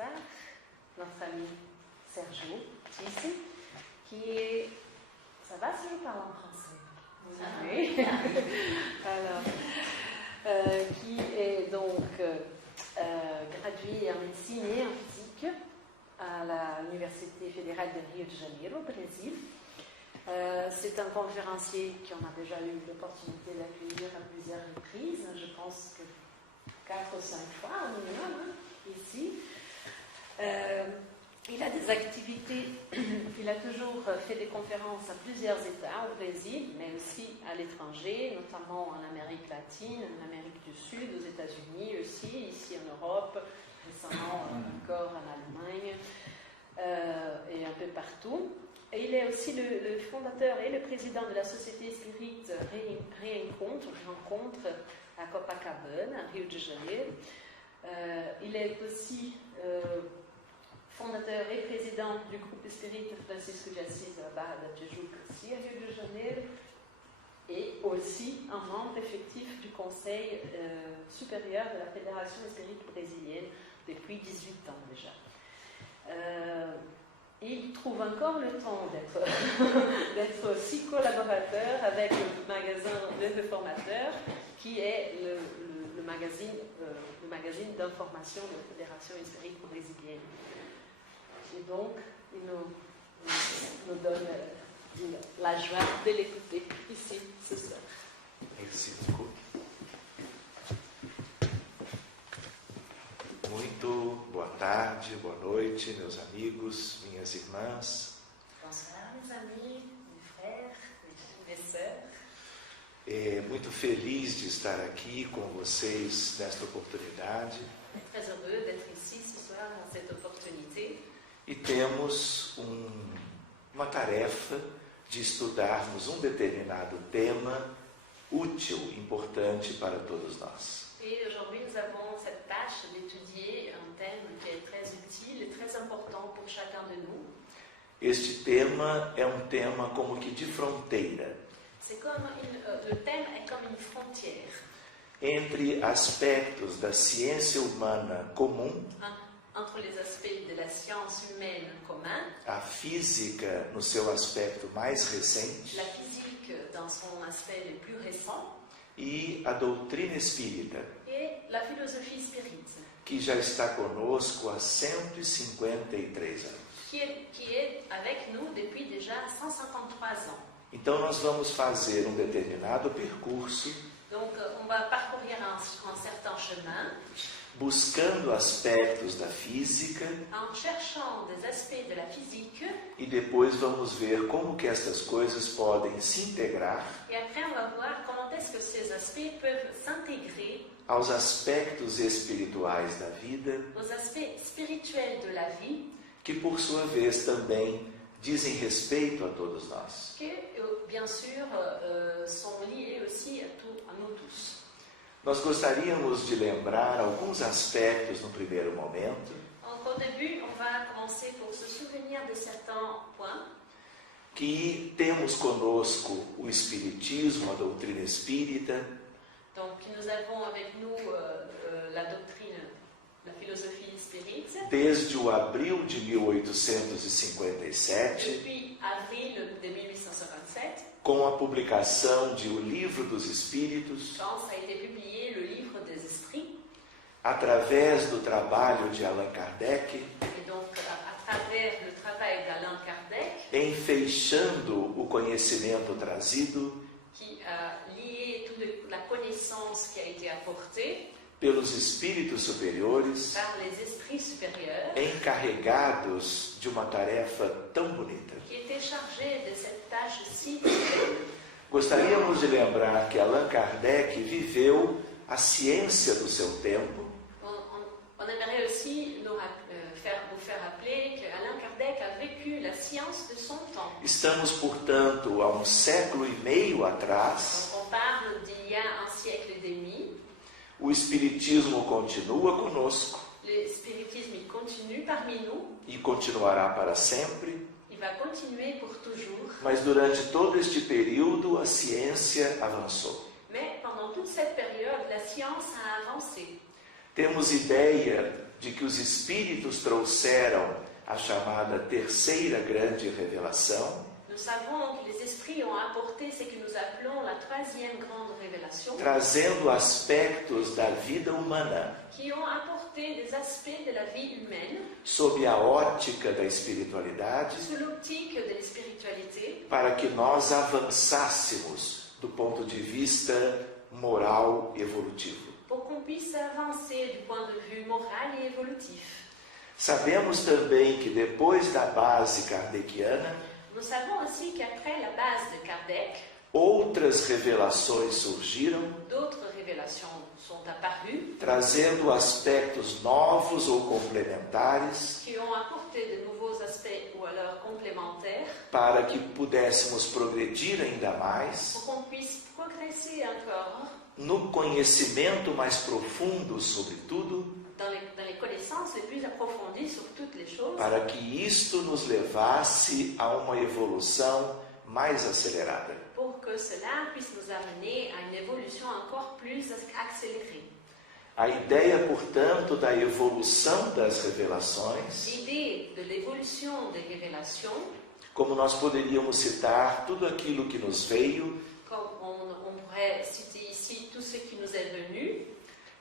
soir, notre ami Sergio Tisse, qui est... Ça va si je parle en français? Oui. Alors, qui est donc gradué en médecine et en physique à l'Université fédérale de Rio de Janeiro, au Brésil. C'est un conférencier qu'on a déjà eu l'opportunité d'accueillir à plusieurs reprises, je pense que 4 ou 5 fois au minimum, ici. Il a des activités, il a toujours fait des conférences à plusieurs États au Brésil, mais aussi à l'étranger, notamment en Amérique latine, en Amérique du Sud, aux États-Unis aussi, ici en Europe, récemment encore en Allemagne et un peu partout. Et il est aussi le fondateur et le président de la société Spirit Rencontre à Copacabana, à Rio de Janeiro. Il est aussi fondateur et président du groupe Spirit Francisco de Assis à la Barra da Tijuca, aussi à Rio de Janeiro, et aussi un membre effectif du conseil supérieur de la Fédération Spirit brésilienne depuis 18 ans déjà. Il trouve encore le temps d'être aussi collaborateur avec le magasin Le Réformateur, qui est le magazine d'information de la Fédération Espérite brésilienne. Et donc, il nous donne la joie de l'écouter ici ce soir. Merci beaucoup. Muito boa tarde, boa noite, meus amigos, minhas irmãs. Bonsoir, mes amis, mes frères, mes sœurs. Muito feliz de estar aqui com vocês nesta oportunidade. Très heureux d'être ici ce soir dans cette opportunité. E temos uma tarefa de estudarmos um determinado tema útil, importante para todos nós. Et aujourd'hui, nous avons cette tâche d'étudier un thème qui est très utile et très important pour chacun de nous. Este tema é um tema como que de fronteira. Le thème est comme une frontière. Entre aspectos da ciência humana comum, entre les aspects de la science humaine commun, a física no seu aspecto mais recente, la physique dans son aspect le plus récent, e a doutrina espírita, et la philosophie spirite, que já está conosco há 153 anos. Qui est avec nous depuis déjà 153 ans. Então nós vamos fazer um determinado percurso. Donc on va parcourir un certain chemin, buscando aspectos da física, en cherchant des aspects de la physique, e depois vamos ver como que estas coisas podem se integrar, et après on va voir comment est-ce que ces aspects peuvent s'intégrer aos aspectos espirituais da vida, aux aspects spirituels de la vie, que por sua vez também dizem respeito a todos nós. Que bien sûr sont liés aussi à nous tous. Nós gostaríamos de lembrar alguns aspectos no primeiro momento. Donc, au début, on va commencer pour se souvenir de certains points. Que temos conosco o Espiritismo, a doutrina espírita. Donc, nous avons avec nous la doctrine, la philosophie spirite. Desde o abril de 1857. Depuis avril de 1857. Com a publicação de O Livro dos Espíritos, quand ça a été publié, le livre des esprits, através do trabalho de Allan Kardec, et donc à travers le travail d'Allan Kardec, enfeixando o conhecimento trazido, qui a lié toute la connaissance qui a été apportée pelos espíritos superiores, par les esprits supérieurs, encarregados de uma tarefa tão bonita. Qui était chargé de cette tâche si belle. Gostaríamos de lembrar que Allan Kardec viveu a ciência do seu tempo. On aimerait aussi vous faire rappeler qu'Allan Kardec a vécu la science de son temps. Estamos, portanto, há 1,5 séculos atrás. Donc on parle d'il y a un siècle et demi. O Espiritismo continua conosco. Le spiritisme il continue parmi nous. E continuará para sempre. Il va continuer pour toujours. Mas durante todo este período a ciência avançou. Mais pendant toute cette période, la science a avancé. Temos ideia de que os Espíritos trouxeram a chamada terceira grande revelação, Nous savons que les esprits ont apporté ce que nous appelons la troisième grande révélation, trazendo aspectos da vida humana qui ont apporté des aspects de la vie humaine sob a ótica da espiritualidade, sous l'optique de la spiritualité, para que nós avançássemos do ponto de vista moral evolutivo. pour qu'on puisse avancer du point de vue moral et évolutif. Sabemos também que depois da base kardeciana, Nous savons aussi qu'après la base de Kardec, outras revelações surgiram, d'autres révélations sont apparues trazendo aspectos novos ou complementares, qui ont apporté de nouveaux aspects ou alors complémentaires para que pudéssemos progredir ainda mais pour qu'on puisse progresser encore no conhecimento mais profundo sobre tudo, dans les connaissances les plus approfondies sur toutes les choses, para que isto nos levasse a uma evolução mais acelerada. pour que cela puisse nous amener à une évolution encore plus accélérée. A ideia, portanto, da evolução das revelações, L'idée de l'évolution des révélations, como nós poderíamos citar tudo aquilo que nos veio comme on pourrait citer ici tout ce qui nous est venu,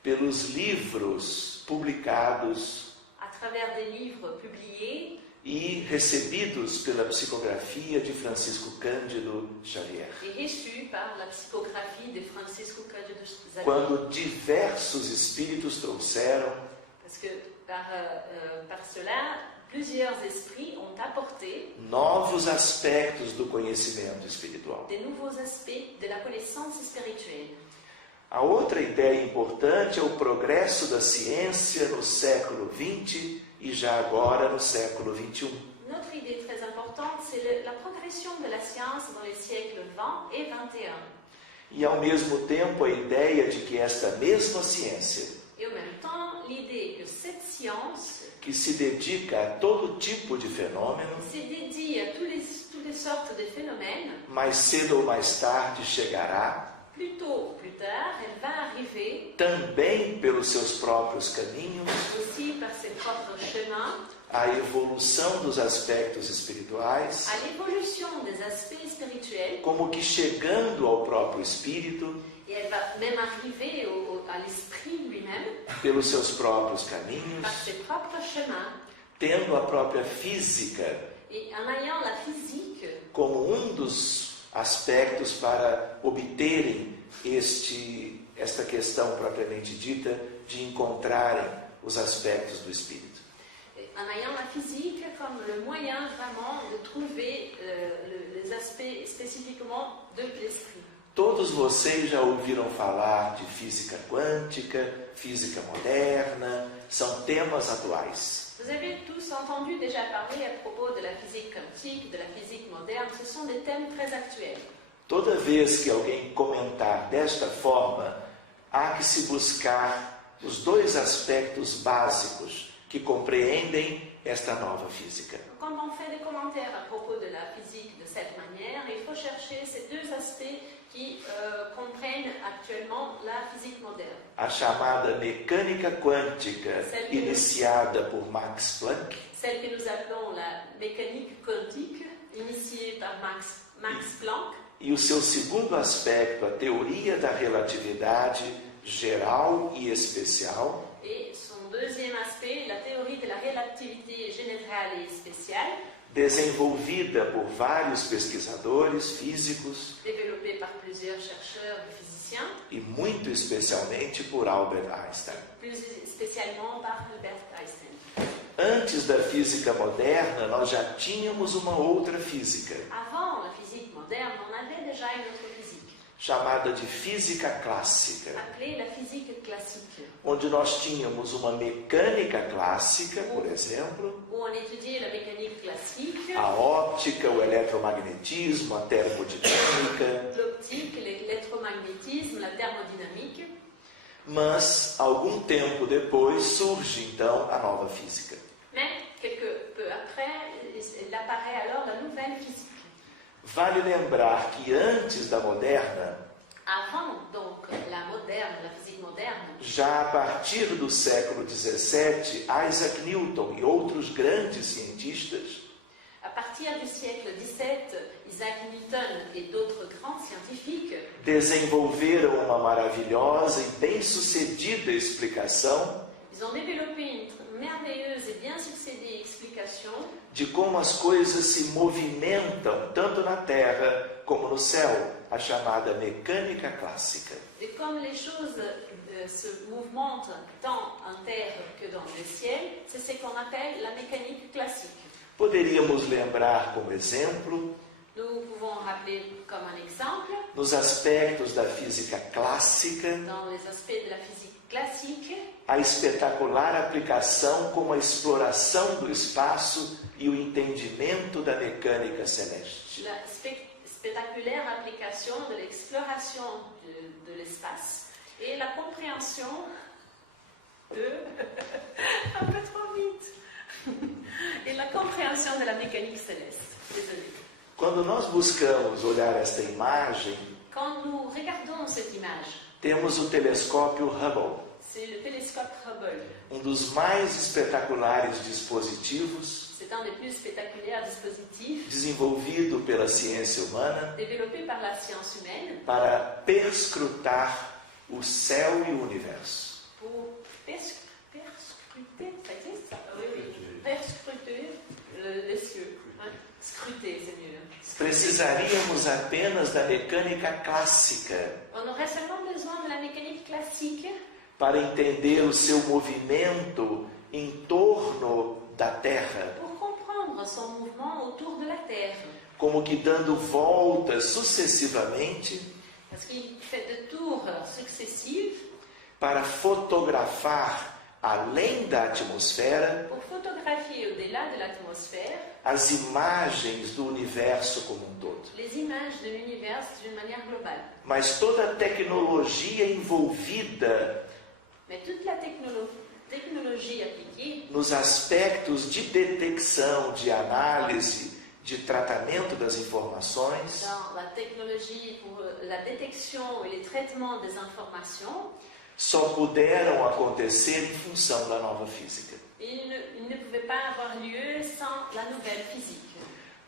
pelos livros publicados à travers des livres publiés e recebidos pela psicografia de Francisco Cândido Xavier. et reçus par la psychographie de Francisco Cândido Xavier. Quando diversos espíritos trouxeram Parce que par cela, plusieurs esprits ont apporté novos aspectos do conhecimento espiritual. des nouveaux aspects de la connaissance spirituelle. A outra ideia importante é o progresso da ciência no século XX e já agora no século XXI. Une autre idée très importante, c'est la progression de la science dans les siècles 20 et 21. E ao mesmo tempo a ideia de que esta mesma ciência, Et en même temps, l'idée que cette science que se dedica a todo tipo de fenômeno, se dédie à toutes les sortes de phénomènes, mais cedo ou mais tarde chegará, plus tôt ou plus tard, elle va arriver também pelos seus próprios caminhos, aussi par ses propres chemins à evolução dos aspectos espirituais, à l'évolution des aspects spirituels, como que chegando ao próprio espírito, et elle va même arriver à l'esprit lui-même pelos seus próprios caminhos, par ses propres chemins, tendo a própria física et en ayant la physique como dos aspectos para obterem esta questão propriamente dita de encontrarem os aspectos do espírito. en ayant la physique comme le moyen vraiment de trouver les aspects spécifiquement de l'esprit. Todos vocês já ouviram falar de física quântica, física moderna, são temas atuais. Vous avez tous entendu déjà parler à propos de la physique quantique, de la physique moderne, ce sont des thèmes très actuels. Toda vez que alguém comentar desta forma, há que se buscar os dois aspectos básicos que compreendem esta nova física. Quand on fait des commentaires à propos de la physique de cette manière, il faut chercher ces deux aspects qui comprennent actuellement la physique moderne. A chamada mecânica quântica, iniciada por Max Planck, Celle que nous appelons la mécanique quantique, initiée par Max Planck, e o seu segundo aspecto, a teoria da relatividade geral e especial, et son deuxième aspect, la théorie de la relativité générale et spéciale, desenvolvida por vários pesquisadores físicos développée par plusieurs chercheurs et physiciens, e muito especialmente por Albert Einstein. plus spécialement par Albert Einstein. Antes da física moderna, nós já tínhamos uma outra física, Avant la physique moderne, on avait déjà une autre physique, chamada de física clássica, appelée la physique classique, onde nós tínhamos uma mecânica clássica, por exemplo, où on étudiait la mécanique classique, a óptica, o eletromagnetismo, a termodinâmica, l'optique, l'électromagnétisme, la thermodynamique. mas algum tempo depois surge então a nova física. Mais quelque peu après, il apparaît alors la nouvelle physique. Vale lembrar que antes da moderna, Avant donc la physique moderne, já a partir do século XVII, Isaac Newton e outros grandes cientistas à partir du siècle XVII, Isaac Newton et d'autres grands scientifiques desenvolveram uma maravilhosa e bem-sucedida explicação ils ont développé une merveilleuse et bien succédée explication de como as coisas se movimentam tanto na Terra como no céu, a chamada mecânica clássica. de comme les choses se mouvementent tant en terre que dans le ciel, c'est ce qu'on appelle la mécanique classique. Poderíamos lembrar como exemplo, Nous pouvons rappeler comme un exemple, nos aspectos da física clássica, dans les aspects de la physique classique, a espetacular aplicação como a exploração do espaço e o entendimento da mecânica celeste. la spectaculaire application de l'exploration de l'espace et la compréhension de... un peu trop vite. Et la compréhension de la mécanique céleste. Désolée. Quando nós buscamos olhar esta imagem, Quand nous regardons cette image, temos o telescópio Hubble, c'est le télescope Hubble. dos mais espetaculares dispositivos C'est un des plus spectaculaires dispositifs desenvolvido pela ciência humana développés par la science humaine para perscrutar o céu e o universo. pour perscruter, ça existe ça? Oui, oui. Perscruter les cieux. Hein? Scruter, c'est mieux. Precisaríamos apenas da mecânica clássica On aurait seulement besoin de la mécanique classique para entender o seu movimento em torno da Terra, pour comprendre son mouvement autour de la Terre. como que dando voltas sucessivamente Parce qu'il fait de tours successifs para fotografar, além da atmosfera, pour photographier au-delà de l'atmosphère as imagens do universo como um todo. les images de l'univers d'une manière globale. Mas toda a tecnologia envolvida Mais toute la technologie appliquée nos aspectos de detecção, de análise, de tratamento das informações, dans la technologie pour la détection et le traitement des informations, só puderam acontecer em função da nova física. il ne pouvait pas avoir lieu sans la nouvelle physique.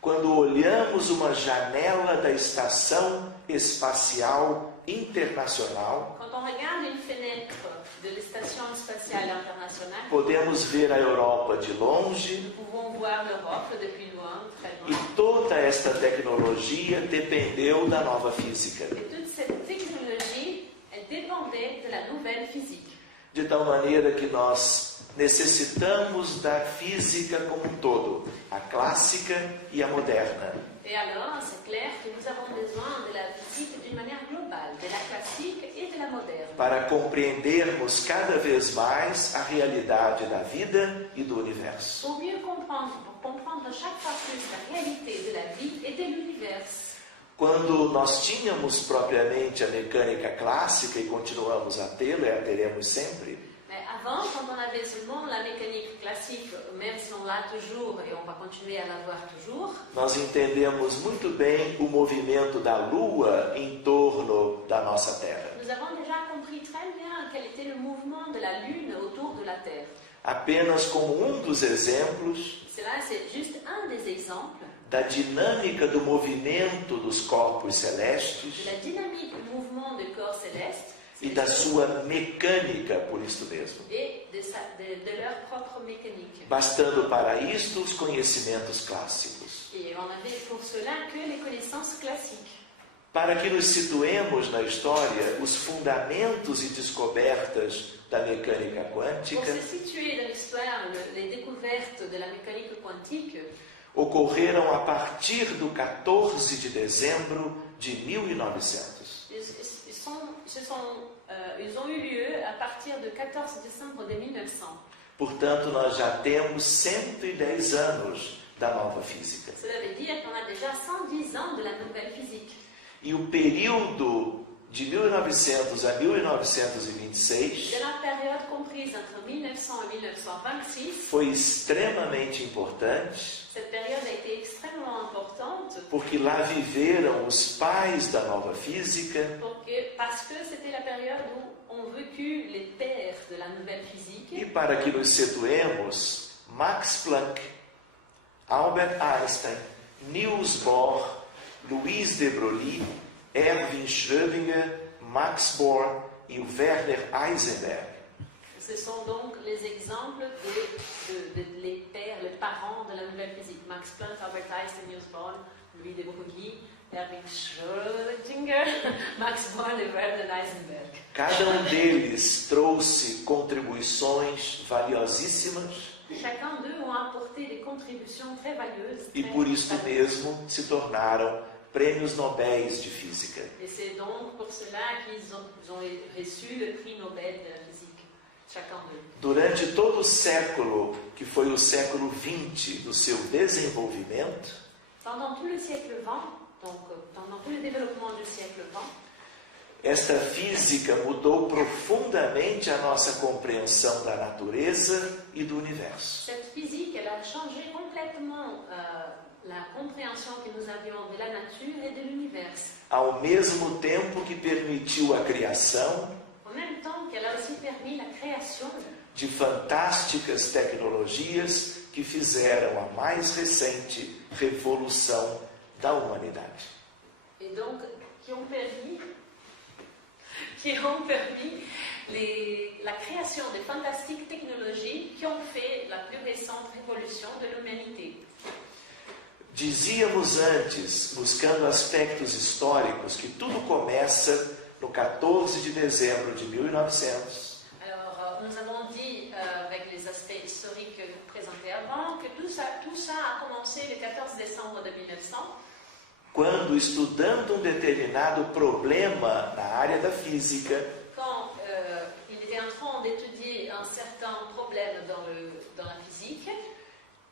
Quando olhamos uma janela da Estação Espacial Internacional, Quand on regarde une fenêtre de la Station spatiale internationale, podemos ver a Europa de longe nous pouvons voir l'Europe depuis loin, très e loin. toda esta tecnologia dependeu da nova física. Et toute cette technologie, elle dépendait de la nouvelle physique. De tal maneira que nós necessitamos da física como um todo, a clássica e a moderna, Et alors, c'est clair que nous avons besoin de la physique d'une manière globale, de la classique et de la moderne, para compreendermos cada vez mais a realidade da vida e do universo. pour mieux comprendre, pour comprendre chaque fois plus la réalité de la vie et de l'univers. Quando nós tínhamos propriamente a mecânica clássica e continuamos a tê-la e a teremos sempre, Mais avant, quand on avait seulement la mécanique classique, même si on l'a toujours et on va continuer à l'avoir toujours, nós entendemos muito bem o movimento da Lua em torno da nossa Terra. nous avons déjà compris très bien quel était le mouvement de la Lune autour de la Terre. Apenas como dos exemplos Cela, c'est juste un des exemples da dinâmica do movimento dos corpos celestes de la dynamique du mouvement des corps célestes e da sua mecânica, por isso mesmo. et de leur propre mécanique. Bastando para isto os conhecimentos clássicos. Et on avait pour cela que les connaissances classiques. Para que nos situemos na história, os fundamentos e descobertas da mecânica Pour quântica se situer dans l'histoire, les découvertes de la mécanique quantique ocorreram a partir do 14 de dezembro de 1900. ils ont eu lieu à partir de 14 décembre de 1900. Portanto, nós já temos 110 anos da nova física. Cela veut dire qu'on a déjà 110 ans de la nouvelle physique. E o período de 1900 a 1926, de la période comprise entre 1900 et 1926, foi extremamente importante, cette période a été extrêmement importante porque lá viveram os pais da nova física, parce que c'était la période où ont vécu les pères de la nouvelle physique. e para que nos situemos, Max Planck, Albert Einstein, Niels Bohr, Louis de Broglie, Erwin Schrödinger, Max Born e o Werner Heisenberg. Ce sont donc les exemples les pères, les parents de la nouvelle physique. Max Planck, Albert Einstein, Niels Bohr, Louis de Broglie, Erwin Schrödinger, Max Born e Werner Heisenberg. Cada deles trouxe contribuições valiosíssimas Chacun d'eux ont apporté des contributions très valieuses. e por isso mesmo se tornaram prêmios Nobéis de Física. Et c'est donc pour cela qu'ils ont reçu le prix Nobel de la physique, chacun d'eux. Durante todo o século, que foi o século XX do seu desenvolvimento, Pendant tout le siècle XX, donc pendant tout le développement du siècle XX, esta física mudou profundamente a nossa compreensão da natureza e do universo. cette physique, elle a changé complètement la compréhension que nous avions de la nature et de l'univers. Ao mesmo tempo que permitiu a criação En même temps qu'elle a aussi permis la création de fantásticas tecnologias que fizeram a mais recente revolução da humanidade. et donc qui ont permis la création de fantastiques technologies qui ont fait la plus récente révolution de l'humanité. Dizíamos antes, buscando aspectos históricos, que tudo começa no 14 de dezembro de 1900, Alors, nous avons dit, avec les aspects historiques présentés avant, que tout ça a commencé le 14 décembre de 1900, quando, estudando determinado problema na área da física, quand il était en train d'étudier un certain problème dans la physique.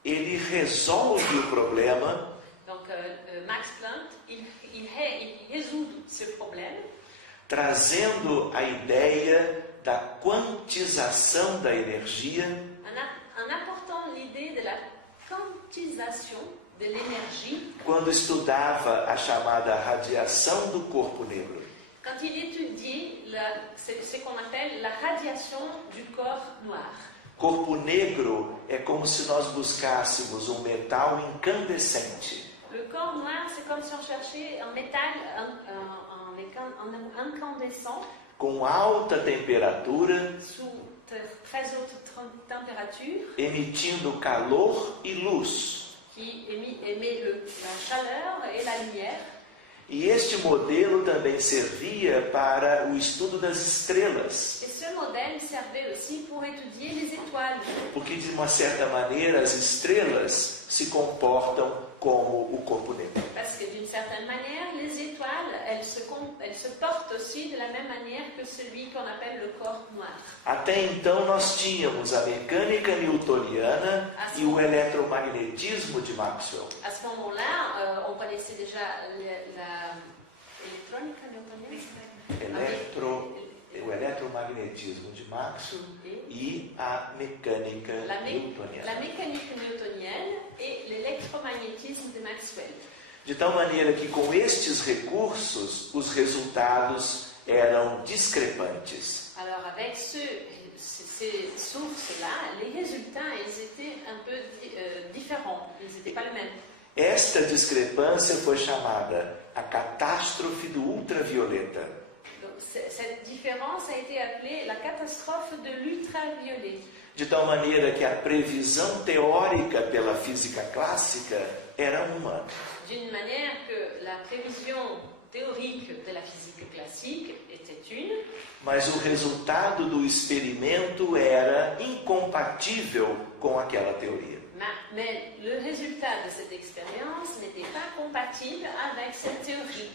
ele resolve o problema Donc, Max Planck, il résout ce problème trazendo a ideia da quantização da energia en apportant l'idée de la quantisation de l'énergie quando estudava a chamada radiação do corpo negro. quand il étudie ce qu'on appelle la radiation du corps noir. Corpo negro é como se nós buscássemos um metal incandescente, Le corps noir, c'est comme si on cherchait un métal incandescent com alta temperatura, sous très haute température emitindo calor e luz. qui émet la chaleur et la lumière. E este modelo também servia para o estudo das estrelas, Et ce modèle servait aussi pour étudier les étoiles. porque de uma certa maneira as estrelas se comportam como o corpo negro. Parce que d'une certaine manière, les étoiles, elles se portent aussi de la même manière que celui qu'on appelle le corps noir. Até então nós tínhamos a mecânica newtoniana e o eletromagnetismo de Maxwell. À ce moment-là, on connaissait déjà l'électronique newtonienne. O eletromagnetismo de Maxwell e a mecânica La newtoniana. mécanique newtonienne et l'électromagnétisme de Maxwell. De tal maneira que com estes recursos os resultados eram discrepantes. Alors avec ces sources-là, les résultats, ils étaient un peu différents, ils n'étaient pas les mêmes. Esta discrepância foi chamada a catástrofe do ultravioleta. Donc, cette différence a été appelée la catastrophe de l'ultraviolet. De tal maneira que a previsão teórica pela física clássica era uma. D'une manière que la prévision théorique de la physique classique était une, Mas o resultado do experimento era incompatível com aquela teoria. mais le résultat de cette expérience n'était pas compatible avec cette théorie.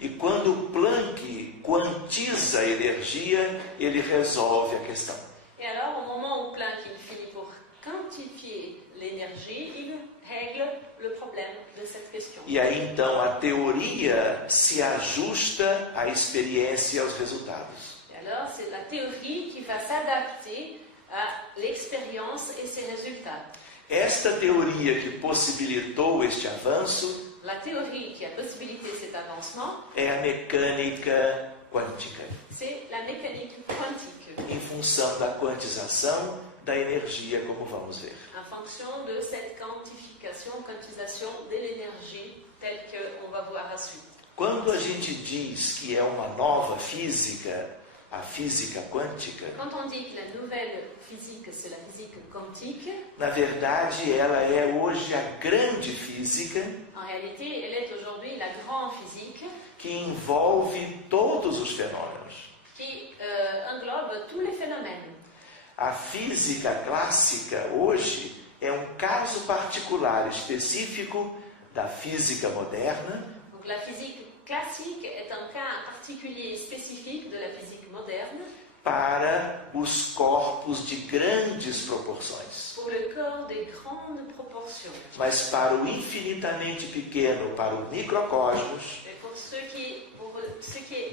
E quando Planck quantiza a energia, ele resolve a questão. Et alors, au moment où Planck il finit pour quantifier l'énergie, il règle le problème de cette question. E aí então a teoria se ajusta à experiência e aos resultados. Et alors, c'est la théorie qui va s'adapter à l'expérience et ses résultats. Esta teoria que possibilitou este avanço La théorie qui a possibilité cet avancement, é a mecânica quântica, c'est la mécanique quantique, em função da quantização da energia, como vamos ver. en fonction de cette quantisation de l'énergie, telle qu'on va voir à suite. Quando a gente diz que é uma nova física, a física quântica, Quand on dit que la nouvelle physique, c'est la physique quantique, na verdade ela é hoje a grande física en réalité, elle est aujourd'hui la grande physique que envolve todos os fenômenos. qui englobe tous les phénomènes. A física clássica hoje é um caso particular específico da física moderna, Donc la physique classique est un cas particulier spécifique de la physique moderne para os corpos de grandes proporções. pour le corps des grandes proportions. Mas para o infinitamente pequeno, para o microcosmos, Et pour ce qui est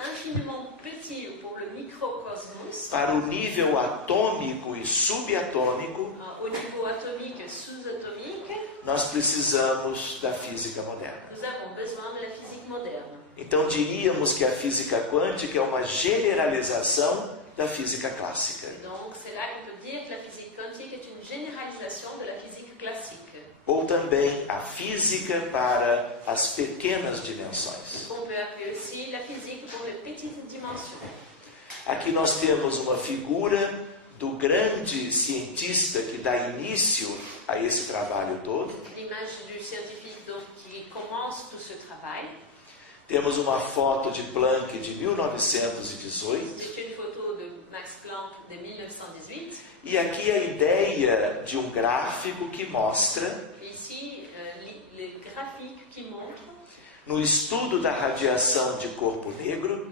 infiniment petit ou pour le microcosmos, para o nível atômico e subatômico, au niveau atomique et sous-atomique, nós precisamos da física moderna. nous avons besoin de la physique moderne. Então diríamos que a física quântica é uma generalização da física clássica. Donc c'est là qu'on peut dire que la physique quantique est une généralisation de la physique classique. Ou também a física para as pequenas dimensões. On peut appeler aussi la physique pour les petites dimensions. Aqui nós temos uma figura do grande cientista que dá início a esse trabalho todo. L'image du scientifique donc, qui commence tout ce travail. Temos uma foto de Planck de 1918. C'est une photo de Max Planck de 1918. E aqui a ideia de um gráfico que mostra, Ici, les graphiques qui montrent no estudo da radiação de corpo negro,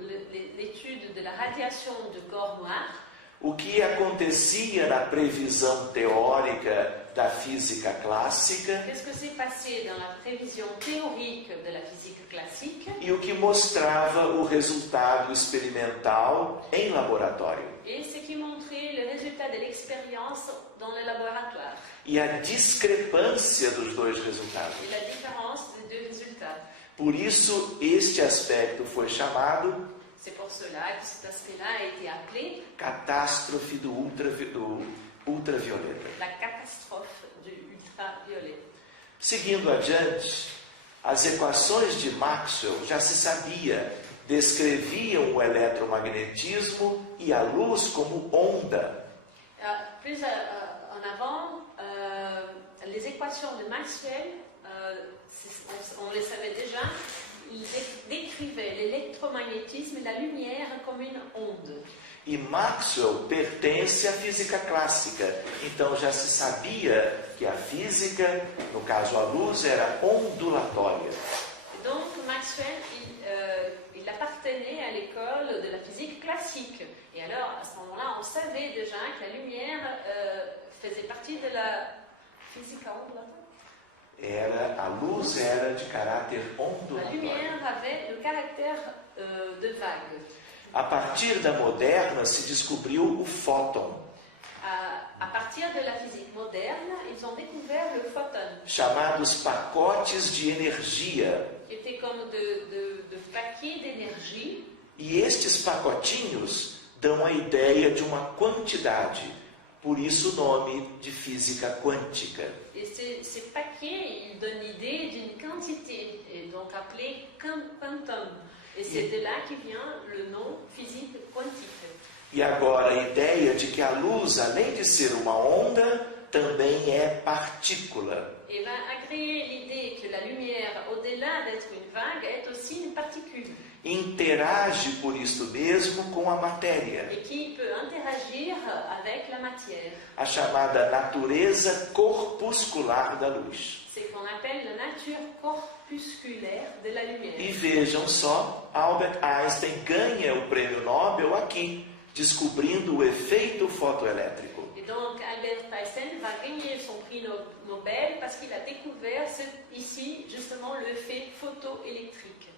l'étude de la radiation de corps noir, o que acontecia na previsão teórica da física clássica qu'est-ce que s'est passé dans la prévision théorique de la physique classique e o que mostrava o resultado experimental em laboratório. et ce qui montrait le résultat de l'expérience dans le laboratoire E a discrepância dos dois resultados. et la différence des deux résultats. Por isso, este aspecto foi chamado C'est pour cela que cet aspect-là a été appelé catástrofe do ultravioleta. la catastrophe du ultraviolet. Seguindo adiante, as equações de Maxwell já se sabia, descreviam o eletromagnetismo e a luz como onda. Plus en avant, les équations de Maxwell, on les savait déjà, il décrivait l'électromagnétisme et la lumière comme une onde. E Maxwell pertence à física clássica, então já se sabia que a física, no caso a luz, era ondulatória. Et donc Maxwell, il appartenait à l'école de la physique classique. Et alors, à ce moment-là, on savait déjà que la lumière faisait partie de la physique ondulatoire. A luz era de caráter La ondulatório. lumière avait le caractère de vague. A partir da moderna se descobriu o fóton, À partir de la physique moderne, ils ont découvert le photon, chamados pacotes de energia. qui était comme de paquets d'énergie. E estes pacotinhos dão a ideia de uma quantidade, por isso o nome de física quântica. Et ces paquets, ils donnent l'idée d'une quantité, et donc appelée quantum. Et c'est de là qui vient le nom physique quantique. E agora a ideia de que a luz, além de ser uma onda, também é partícula. Et va agréer l'idée que la lumière, au-delà d'être une vague, est aussi une particule. Interage por isso mesmo com a matéria, Et qui peut interagir avec la matière. a chamada natureza corpuscular da luz. C'est ce qu'on appelle la nature corpusculaire de la lumière. E vejam só, Albert Einstein ganha o prêmio Nobel aqui, descobrindo o efeito fotoelétrico. Et donc Albert Einstein va a gagné son prix Nobel parce qu'il a découvert ici justement le fait photoélectrique.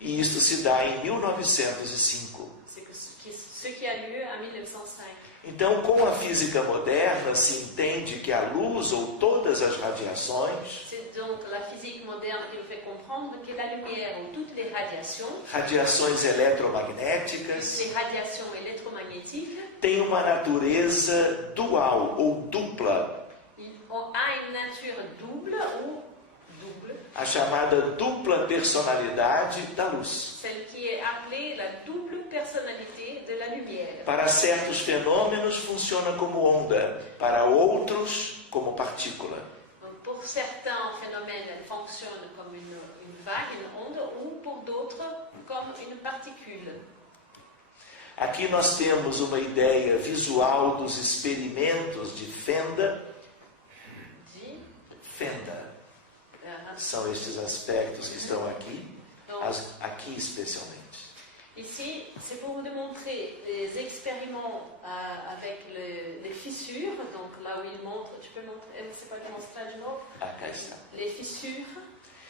E isto se dá em 1905. C'est ce qui a lieu en 1905. Então, com a física moderna, se entende que a luz ou todas as radiações, C'est donc la physique moderne qui nous fait comprendre que la lumière ou toutes les radiações eletromagnéticas, les radiations électromagnétiques, têm uma natureza dual ou dupla, a une nature double ou double, a chamada dupla personalidade da luz. celle qui est appelée la double personnalité de la lumière. Para certos fenômenos funciona como onda, para outros como partícula. Donc, pour certains phénomènes, elle fonctionne comme une vague, une onde, ou pour d'autres comme une particule. Aqui nós temos uma ideia visual dos experimentos de Fenda. São estes aspectos que estão aqui, aqui especialmente. Ici, c'est pour vous démontrer les expériments avec les fissures. Donc là où il montre, tu peux montrer, você pode mostrar de novo? Aqui está. Les fissures.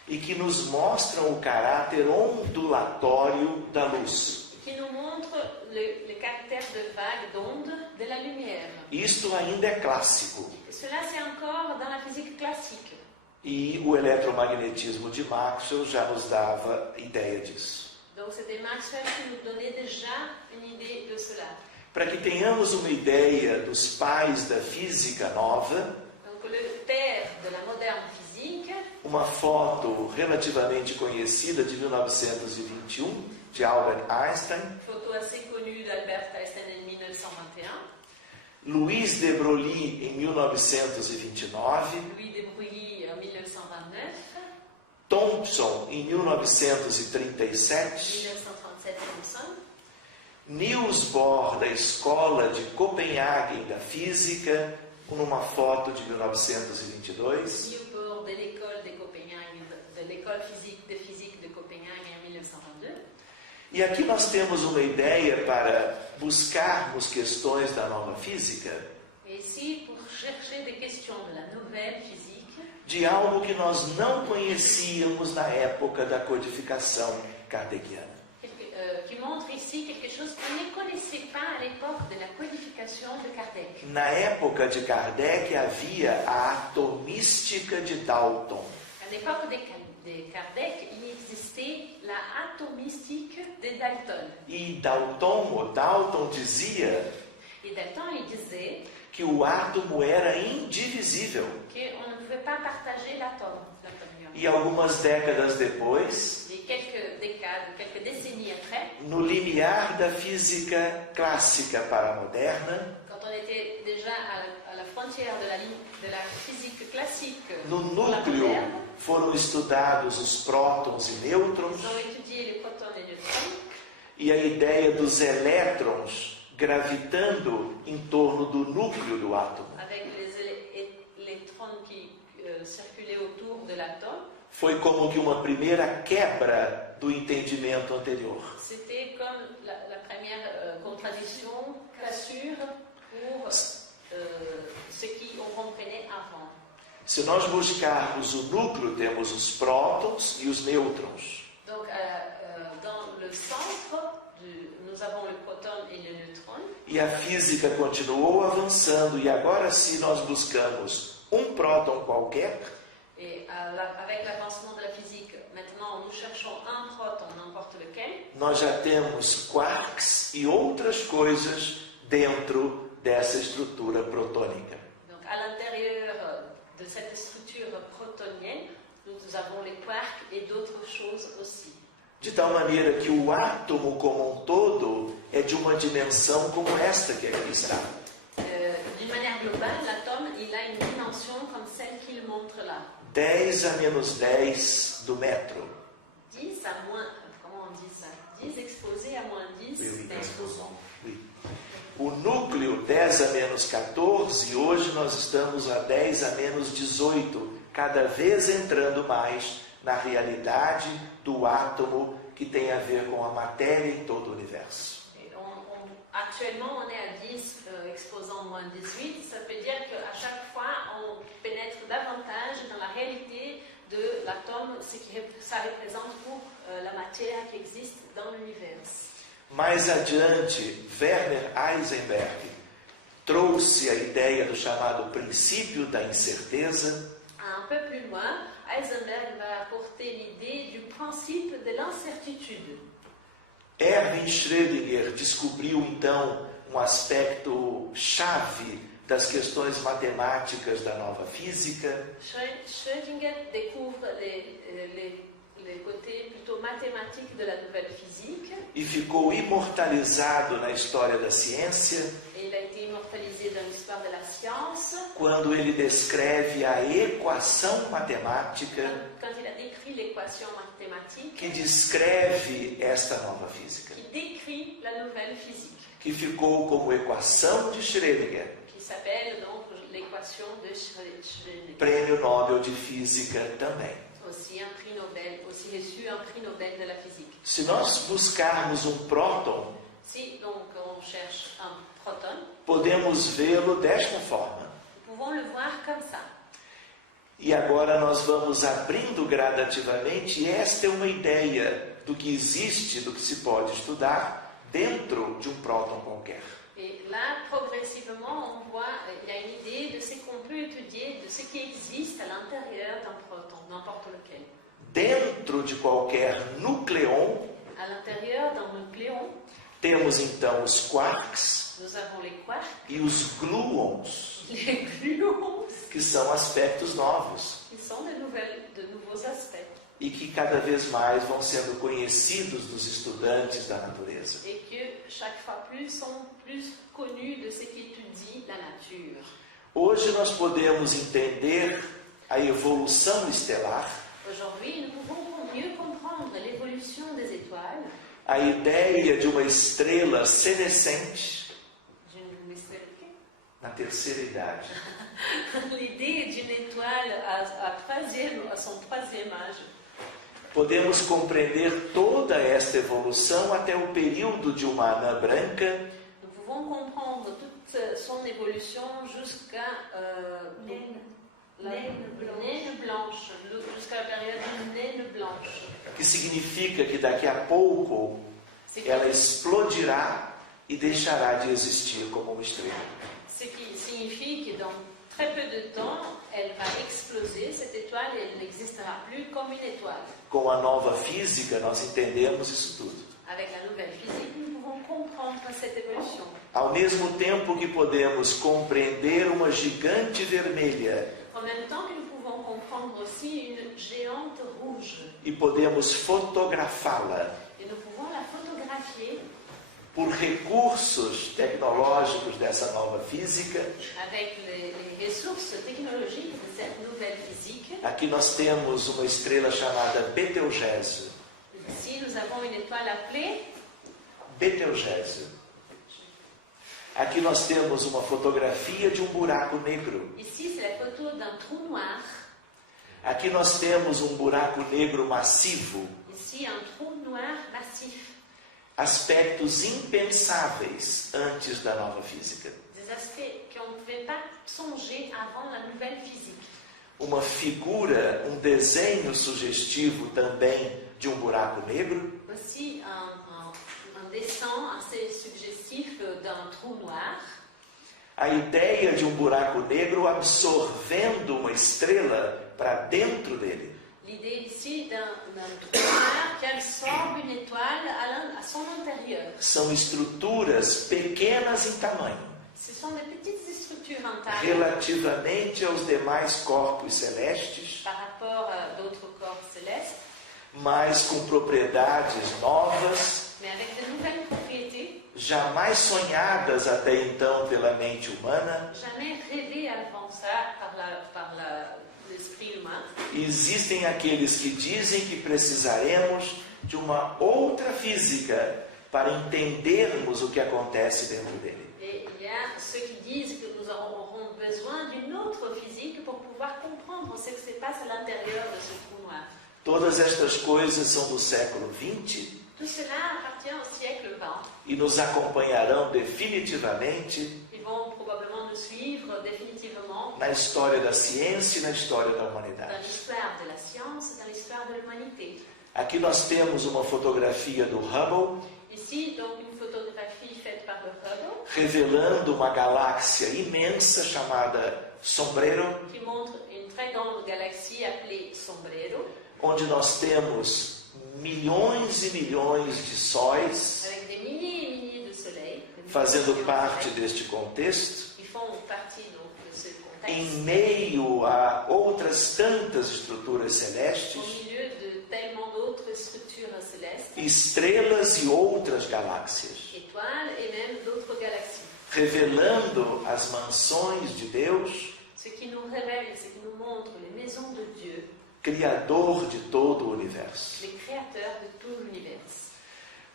E que nos mostram o caráter ondulatório da luz. Qui nous montre le caractère de vague, d'onde de la lumière. Isto ainda é clássico. Cela, c'est encore dans la physique classique. E o eletromagnetismo de Maxwell já nos dava ideia disso. Donc c'était Maxwell qui nous donnait déjà une idée de cela. Para que tenhamos uma ideia dos pais da física nova, donc le père de la moderne physique, uma foto relativamente conhecida de 1921 de Albert Einstein, photo assez connue d'Albert Einstein en 1921, Louis de Broglie em 1929, Louis de Broglie en 1929, Thomson em 1937, 1937 Thomson, Niels Bohr da Escola de Copenhague da Física, numa foto de 1922. Niels Bohr de l'école de Copenhague, de l'école de physique de Copenhague en 1922. E aqui nós temos uma ideia para buscarmos questões da nova física, Et ici, pour chercher des questions de la nouvelle physique, de algo que nós não conhecíamos na época da codificação kardeciana. qui montre ici quelque chose qu'on ne connaissait pas à l'époque de la codification de Kardec. Na época de Kardec havia a atomística de Dalton. À l'époque de Kardec, il existait la atomistique de Dalton. E Dalton dizia Et Dalton, il disait que o átomo era indivisível. qu'on ne pouvait pas partager l'atome. E algumas décadas depois, Et quelques décades, quelques décennies après, no limiar da física clássica para a moderna, quand on était déjà à la frontière de la physique classique, no pour la núcleo moderne, foram estudados os prótons e nêutrons, ils ont étudié les protons et les neutrons, e a ideia dos elétrons gravitando em torno do núcleo do átomo. avec les électrons qui circulaient autour de l'atome. Foi como que uma primeira quebra do entendimento anterior. C'était comme la première contradiction, cassure pour ce qu'on comprenait avant. Se nós buscarmos o núcleo, temos os prótons e os nêutrons. Donc, dans le centre, nous avons le proton et le neutron. E a física continuou avançando, e agora, se nós buscamos um próton qualquer, Et avec l'avancement de la physique, maintenant nous cherchons un proton, n'importe lequel. nós já temos quarks e outras coisas dentro dessa estrutura protônica. Donc, à l'intérieur de cette structure protonienne, nous avons les quarks et d'autres choses aussi. De tal maneira que o átomo como um todo é de uma dimensão como esta que aqui está. D'une manière globale, l'atome, il a une dimension comme celle qu'il montre là. 10 a menos 10 do metro. 10 à moins, comment on dit ça? 10 exposé à moins 10 d'exposant. Oui. O núcleo 10 a menos 14, e hoje nós estamos a 10 a menos 18, cada vez entrando mais na realidade do átomo que tem a ver com a matéria em todo o universo. Actuellement, on est à 10 exposant moins 18. Ça veut dire qu'à chaque fois, l'atome, ce que ça représente pour la matière qui existe dans l'univers. Mais adiante, Werner Heisenberg trouxe a ideia do chamado princípio da incerteza. Un peu plus loin, Heisenberg va apporter l'idée du principe de l'incertitude. Erwin Schrödinger descobriu então um aspecto chave das questões matemáticas da nova física. Schrödinger découvre les côtés plutôt mathématiques de la nouvelle physique. E ficou imortalizado na história da ciência. Et il a été immortalisé dans l'histoire de la science. Quando ele descreve a equação matemática Quand il a décrit l'équation mathématique que descreve esta nova física, qui décrit la nouvelle physique, que ficou como equação de Schrödinger, qui s'appelle donc l'équation de Schrödinger. prêmio Nobel de Física também. Aussi un prix Nobel, aussi reçu un prix Nobel de la physique. Se nós buscarmos um próton, Si donc on cherche un proton, podemos vê-lo desta forma. nous pouvons le voir comme ça. E agora nós vamos abrindo gradativamente, e esta é uma ideia do que existe, do que se pode estudar dentro de um próton qualquer. Et là, progressivement, on voit, il y a une idée de ce qu'on peut étudier, de ce qui existe à l'intérieur d'un proton, n'importe lequel. Dentro de qualquer nucleon, À l'intérieur d'un nucléon, temos então os quarks nous avons les quarks, e os gluons, les gluons, que são aspectos novos qui sont de nouveaux aspects. e que cada vez mais vão sendo conhecidos dos estudantes da natureza. Et que chaque fois plus sont plus connus de ce qui étudie la nature. Hoje nós podemos entender a evolução estelar, Aujourd'hui, nous pouvons mieux comprendre l'évolution des étoiles, a ideia de uma estrela senescente na terceira idade. l'idée d'une étoile à son troisième âge. Podemos compreender toda esta evolução até o período de uma anã branca, Nous pouvons comprendre toute son évolution jusqu'à la naine blanche, jusqu'à la période de naine blanche. que significa que daqui a pouco ela explodirá e deixará de existir como uma estrela. Ce qui signifie que dans très peu de temps, elle va exploser, cette étoile, et elle n'existera plus comme une étoile. Com a nova física, nós entendemos isso tudo. Avec la nouvelle physique, nous pouvons comprendre cette évolution. Ao mesmo tempo que podemos compreender uma gigante vermelha En même temps que nous pouvons comprendre aussi une géante rouge. e podemos fotografá-la Et nous pouvons la photographier por recursos tecnológicos dessa nova física. avec les ressources technologiques de cette nouvelle physique. Aqui nós temos uma estrela chamada Betelgeuse. Ici, nous avons une étoile appelée Betelgeuse. Aqui nós temos uma fotografia de um buraco negro. ici, c'est la photo d'un trou noir. Aqui nós temos um buraco negro massivo. Ici, un trou noir massif. Aspectos impensáveis antes da nova física. Des aspects qu'on ne pouvait pas songer avant la nouvelle physique. Uma figura, um desenho sugestivo também de um buraco negro. Aussi, un dessin assez suggestif d'un trou noir. A ideia de um buraco negro absorvendo uma estrela para dentro dele. L'idée ici d'un trou noir qui absorbe une étoile à son intérieur. São estruturas pequenas em tamanho, Ce sont des petites structures en taille relativamente aos demais corpos celestes, par rapport à d'autres corps célestes, mas com propriedades novas, mais avec de nouvelles propriétés, jamais sonhadas até então pela mente humana. jamais rêvées avant ça par l'esprit humain. Existem aqueles que dizem que precisaremos de uma outra física para entendermos o que acontece dentro dele. Et il y a ceux qui disent que nous aurons besoin d'une autre physique pour pouvoir comprendre ce qui se passe à l'intérieur de ce trou noir. Todas estas coisas são do século XX Tout cela appartient au siècle XX. e nos acompanharão definitivamente Ils vont probablement nous suivre définitivement na história da ciência e na história da dans humanidade. l'histoire de la science et dans l'histoire de l'humanité. Aqui nós temos uma fotografia do Hubble, Ici, donc, une photographie faite par le Hubble revelando uma galáxia imensa chamada Sombrero, qui montre une très grande galaxie appelée Sombrero, onde nós temos milhões e milhões de sóis avec des milliers et milliers de soleils fazendo parte deste contexto, qui font partie donc, de ce em contexte, meio a outras tantas estruturas au celestes, milieu de tellement d'autres structures célestes, estrelas e outras galáxias, étoiles et même d'autres galaxies. revelando as mansões de Deus, Ce qui nous révèle, ce qui nous montre les maisons de Dieu, Criador de todo o universo. les créateurs de tout l'univers.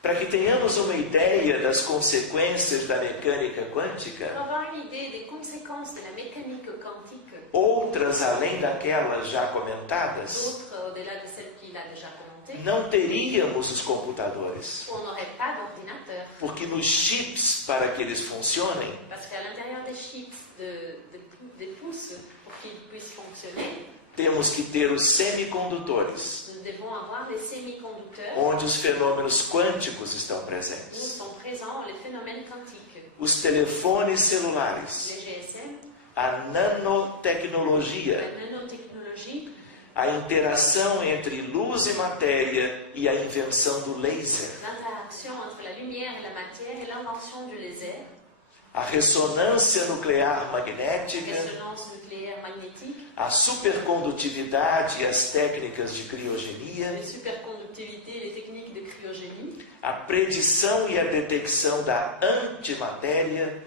Para que tenhamos uma ideia das consequências da mecânica quântica, Pour avoir une idée des conséquences de la mécanique quantique, outras além daquelas já comentadas, d'autres au-delà de celles qu'il a déjà commentées, não teríamos os computadores, on n'aurait pas d'ordinateur. porque nos chips, para que eles funcionem, Parce qu'à l'intérieur des chips, des pouces, pour qu'ils puissent fonctionner, temos que ter os semicondutores, nous devons avoir les semi-conducteurs onde os fenômenos quânticos estão où presentes. sont présents les phénomènes quantiques, Os telefones celulares, les GSM, a la nanotecnologia, nanotechnologie, a interação entre luz e matéria e a invenção do laser, l'interaction entre la lumière et la matière et l'invention du laser, a ressonância nuclear la magnética, résonance nucléaire magnétique, a supercondutividade e as técnicas de criogenia, les superconductivité, les techniques de cryogénie, a predição e a detecção da antimatéria,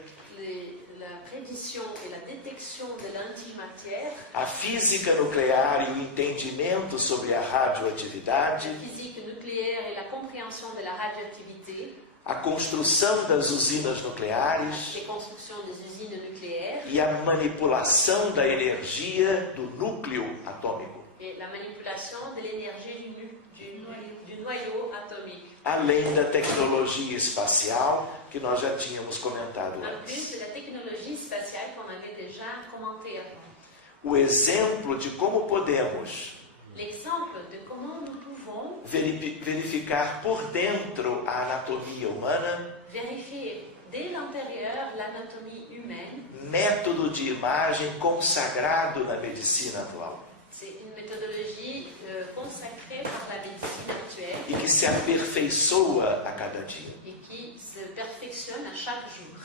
la prédiction et la détection de l'antimatière, a física nuclear e o entendimento sobre a radioatividade, la physique nucléaire et la compréhension de la radioactivité, a construção das usinas nucléares les constructions des usines nucléaires e a manipulação da energia do núcleo atômico, et la manipulation de l'énergie du noyau atomique. além da tecnologia espacial que nós já tínhamos comentado En antes. plus de la technologie spatiale qu'on avait déjà commentée avant. O exemplo de como podemos L'exemple de comment nous pouvons verificar por dentro a anatomia humana, vérifier dès l'intérieur l'anatomie humaine, método de imagem consagrado na medicina atual c'est une méthodologie consacrée par la médecine actuelle e que se aperfeiçoa a cada dia. et qui se perfectionne à chaque jour.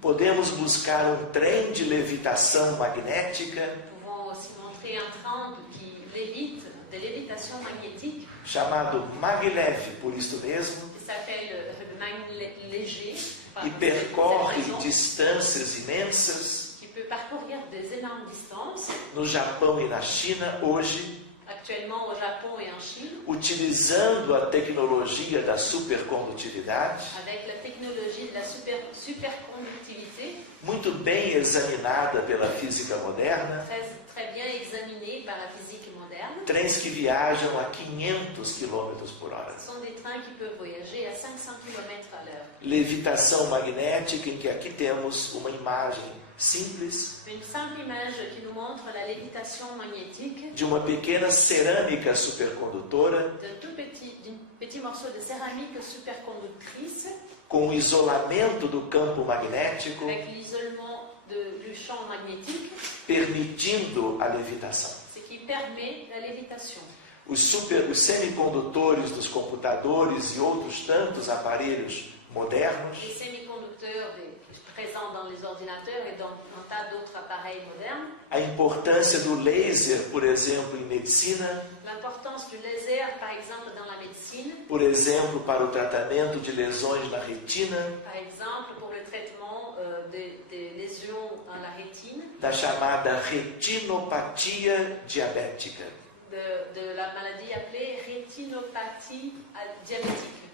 Podemos buscar um trem de levitação magnética Nous pouvons aussi montrer un train qui lévite, de lévitation magnétique, chamado maglev, por isso mesmo, qui s'appelle le magnet léger, par e cette percorre raison, distâncias imensas qui peut parcourir des énormes distances, no Japão e na China hoje, actuellement au Japon et en Chine, utilizando a tecnologia da supercondutividade, avec la technologie de la superconductivité, muito bem examinada pela física moderna, très bien examinée par la physique moderne. trens que viajam a 500 km por hora. Ce sont des trains qui peuvent voyager à 500 km à l'heure. Levitação magnética, em que aqui temos uma imagem simples Une simple image qui nous montre la lévitation magnétique de uma pequena cerâmica supercondutora d'un petit morceau de céramique superconductrice com o isolamento do campo magnético, avec l'isolement du champ magnétique, permitindo a levitação. ce qui permet la lévitation. Os semicondutores dos computadores e outros tantos aparelhos modernos Les semi-conducteurs présents dans les ordinateurs et dans un tas d'autres appareils modernes, a importância do laser, por exemplo, em medicina, l'importance du laser, par exemple, dans la médecine, por exemplo, para o tratamento de lesões na retina, par exemple, pour le traitement des lésions dans la rétine, da chamada retinopatia diabética. de la maladie appelée rétinopathie diabétique.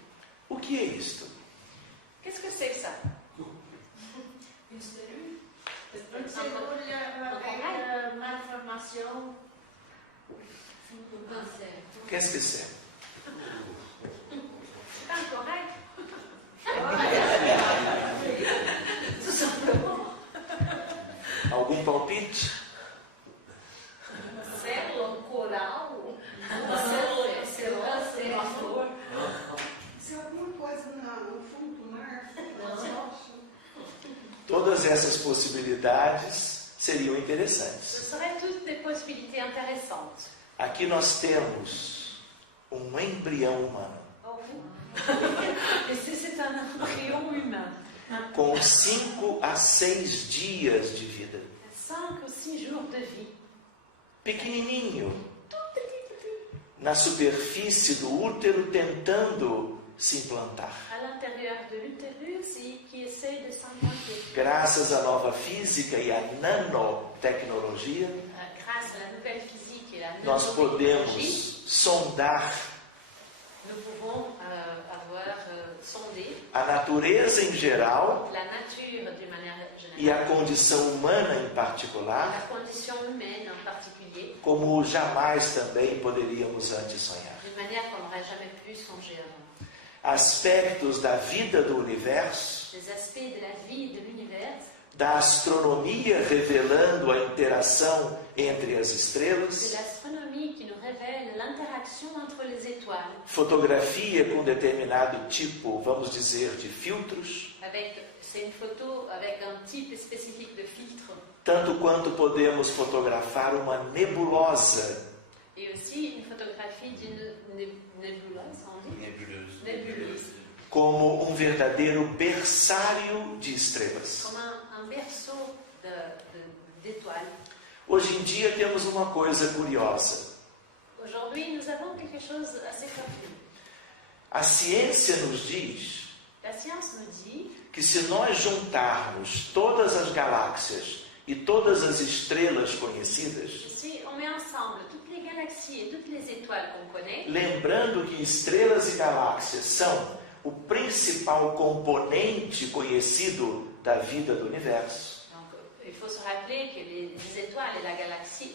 O que é isto? Qu'est-ce que c'est que ça? Une cellule. Une cellule avec malformation. Qu'est-ce que c'est? C'est pas incorrect. Tout simplement. Algum palpite? Uma célula, um coral, uma célula cancerosa, uma flor. Se alguma coisa no fundo do mar, nas rochas. Todas essas possibilidades seriam Ce interessantes. seraient toutes des possibilités intéressantes. Aqui nós temos um embrião humano Ici, c'est un embryon humain. com 5 a 6 dias de vida. 5 ou 6 jours de vie. Pequenininho, na superfície do útero tentando se implantar. À l'intérieur de l'utérus et qui essaie de s'implanter. Graças à nova física e à nanotecnologia, Grâce à la nouvelle physique et la nós nanotechnologie, podemos sondar nous pouvons avoir sondé a natureza em geral la nature d'une manière e a générale, condição humana em la particular, condition humaine en particulier, como jamais também poderíamos antes sonhar. d'une manière qu'on n'aurait jamais pu songer avant. Aspectos da vida do universo, Les aspects de la vie de l'univers, da astronomia revelando a interação entre as de estrelas, l'astronomie qui nous révèle l'interaction entre les étoiles, fotografia com determinado tipo, vamos dizer, de filtros, c'est une photo avec un type spécifique de filtre, tanto quanto podemos fotografar uma nebulosa, et aussi une photographie d'une nébuleuse, on dit nébuleuse, como um verdadeiro berçário de estrelas. comme un berceau d'étoiles. Hoje em dia temos uma coisa curiosa. Aujourd'hui, nous avons quelque chose assez confus. A ciência nos diz La science nous dit que se nós juntarmos todas as galáxias e todas as estrelas conhecidas, que si on met ensemble toutes les galaxies et toutes les étoiles qu'on connaît, lembrando que estrelas e galáxias são o principal componente conhecido da vida do universo, donc il faut se rappeler que les étoiles et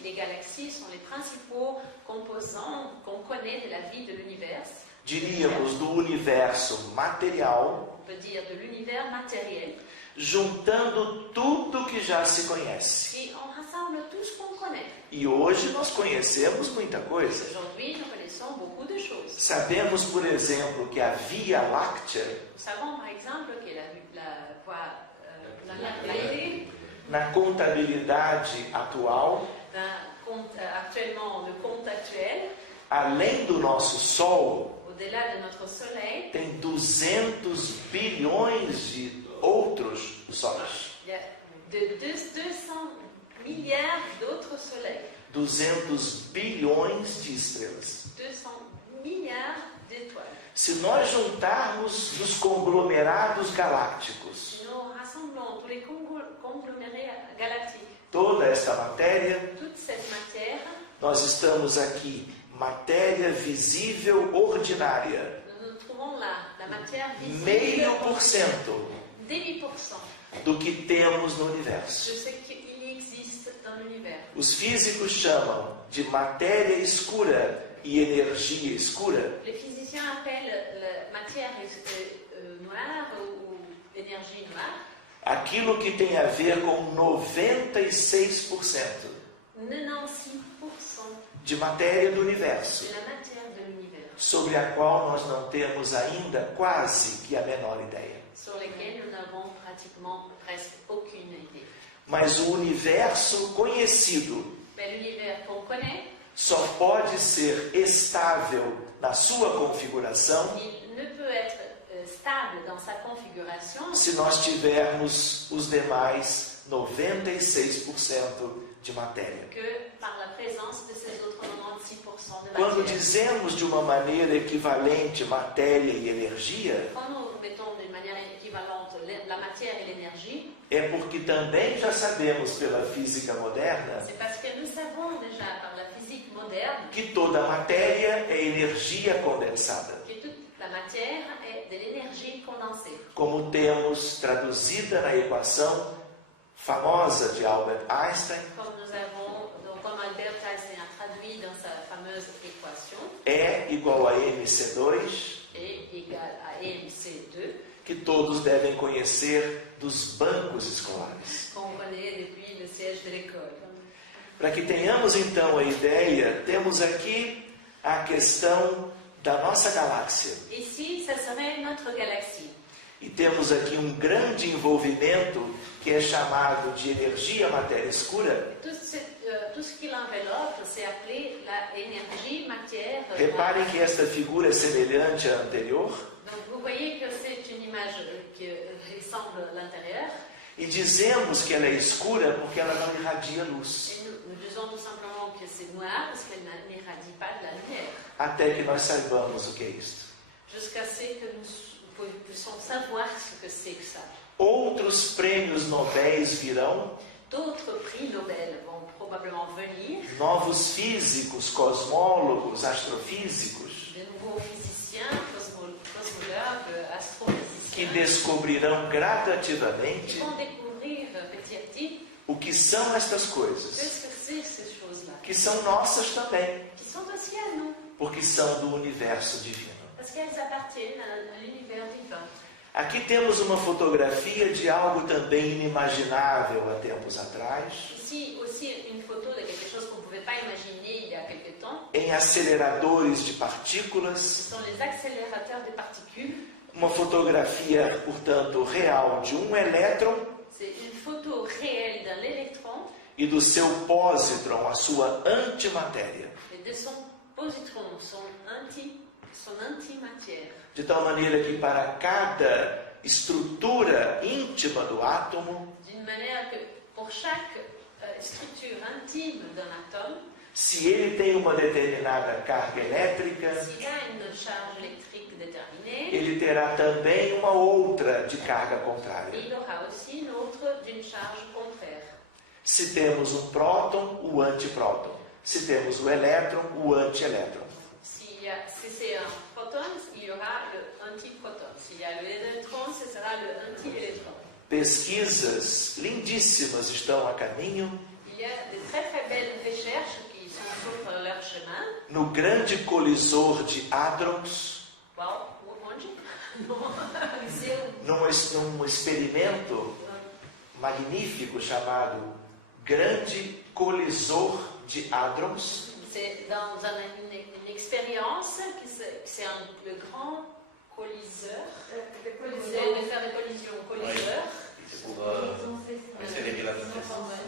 les galaxies sont les principaux composants qu'on connaît de la vie de l'univers. diríamos do universo material, On peut dire de l'univers matériel. juntando tudo que já se conhece. Et on rassemble tout ce qu'on connaît. E hoje nós conhecemos muita coisa. Aujourd'hui, nous connaissons beaucoup de choses. Sabemos, por exemplo, que a Via Láctea, Nous savons par exemple que la Voie lactée, na contabilidade atual, actuellement le compte actuel, além do nosso Sol, au-delà de notre Soleil, tem 200 bilhões de outros sóis. il y a de 200 milliards d'autres soleils, 200 bilhões de estrelas. 200 milliards d'étoiles. Se nós juntarmos os conglomerados galácticos, Si nous rassemblons tous les conglomérés galactiques, toda esta matéria, toute cette matière, nós estamos aqui, matéria visível ordinária, nous nous trouvons là, la matière visible, 0,5% des 8% do que temos no de universo. ce qu'il existe dans l'univers. Os físicos chamam de matéria escura e energia escura Les physiciens appellent la matière noire ou énergie noire aquilo que tem a ver com 96% 96% de matéria do universo, de la matière de l'univers, sobre a qual nós não temos ainda quase que a menor ideia. sur lesquels nous n'avons pratiquement presque aucune idée. Mas o universo conhecido Mais l'univers qu'on connaît, só pode ser estável na sua configuração il ne peut être stable dans sa configuration se nós tivermos os demais 96% de matéria. que par la présence de ces autres 96% de Quando matière. dizemos de uma maneira equivalente matéria e energia, Quand nous mettons d'une manière équivalente la matière et l'énergie, é porque também já sabemos pela física moderna c'est parce que nous savons déjà par la physique moderne que toda matéria é energia condensada, que toute la matière est de l'énergie condensée. como temos traduzida na equação famosa de Albert Einstein, Comme nous avons, donc comme Albert Einstein a traduit dans sa fameuse équation, E igual a mc2, E égale à MC2, que todos devem conhecer dos bancos escolares. qu'on connaît depuis le siège de l'école. Para que tenhamos então a ideia, temos aqui a questão da nossa galáxia. Ici, ça serait notre galaxie. E temos aqui um grande envolvimento que é chamado de energia matéria escura. Tout ce qui l'enveloppe, c'est appelé la énergie, matière. Reparem que esta figura é semelhante à anterior. Donc vous voyez que c'est une image qui ressemble à l'intérieur. E dizemos que ela é escura porque ela não irradia luz. Et nous disons tout simplement que c'est noir parce qu'elle n'irradie pas de la lumière. Até que nós saibamos o que é isto. Jusqu'à ce que nous puissions savoir ce que c'est que ça. Outros prêmios Nobéis virão. D'autres prix Nobel vont probablement venir. Novos físicos, cosmólogos, astrofísicos. De nouveaux physiciens, cosmologues, astrophysiciens. Que descobrirão gradativamente Vont découvrir petit à petit o que são estas coisas. qu'est-ce que c'est ces choses-là. Que são nossas também. Qui sont aussi à nous. Porque são do universo divino. Parce qu'elles appartiennent à l'univers divin. Aqui temos uma fotografia de algo também inimaginável há tempos atrás, Ici aussi une photo de quelque chose qu'on ne pouvait pas imaginer il y a quelque temps. em aceleradores de partículas, Ce sont les accélérateurs de particules. uma fotografia, portanto, real de um elétron C'est une photo réelle d'un électron e do seu pósitron, a sua antimatéria. et de son positron, son antimatière. De tal maneira que para cada estrutura íntima do átomo, D'une manière que pour chaque structure intime d'un atome, se ele tem uma determinada carga elétrica, s'il a une charge électrique déterminée, ele terá também uma outra de carga contrária. il aura aussi une autre d'une charge contraire. Se temos um próton, o antipróton. Se temos o elétron, o antielétron. Si c'est un proton, il y aura le antiproton. S'il y a l'électron, ce sera le anti-électron. Pesquisas lindíssimas estão a caminho Il y a de très très belles recherches qui sont sur leur chemin. no grande colisor de hadrons, Wow, onde? num experimento magnífico chamado Grande Colisor de Hadrons, C'est dans une expérience qui c'est le grand coliseur. De faire des collisions. Coliseur.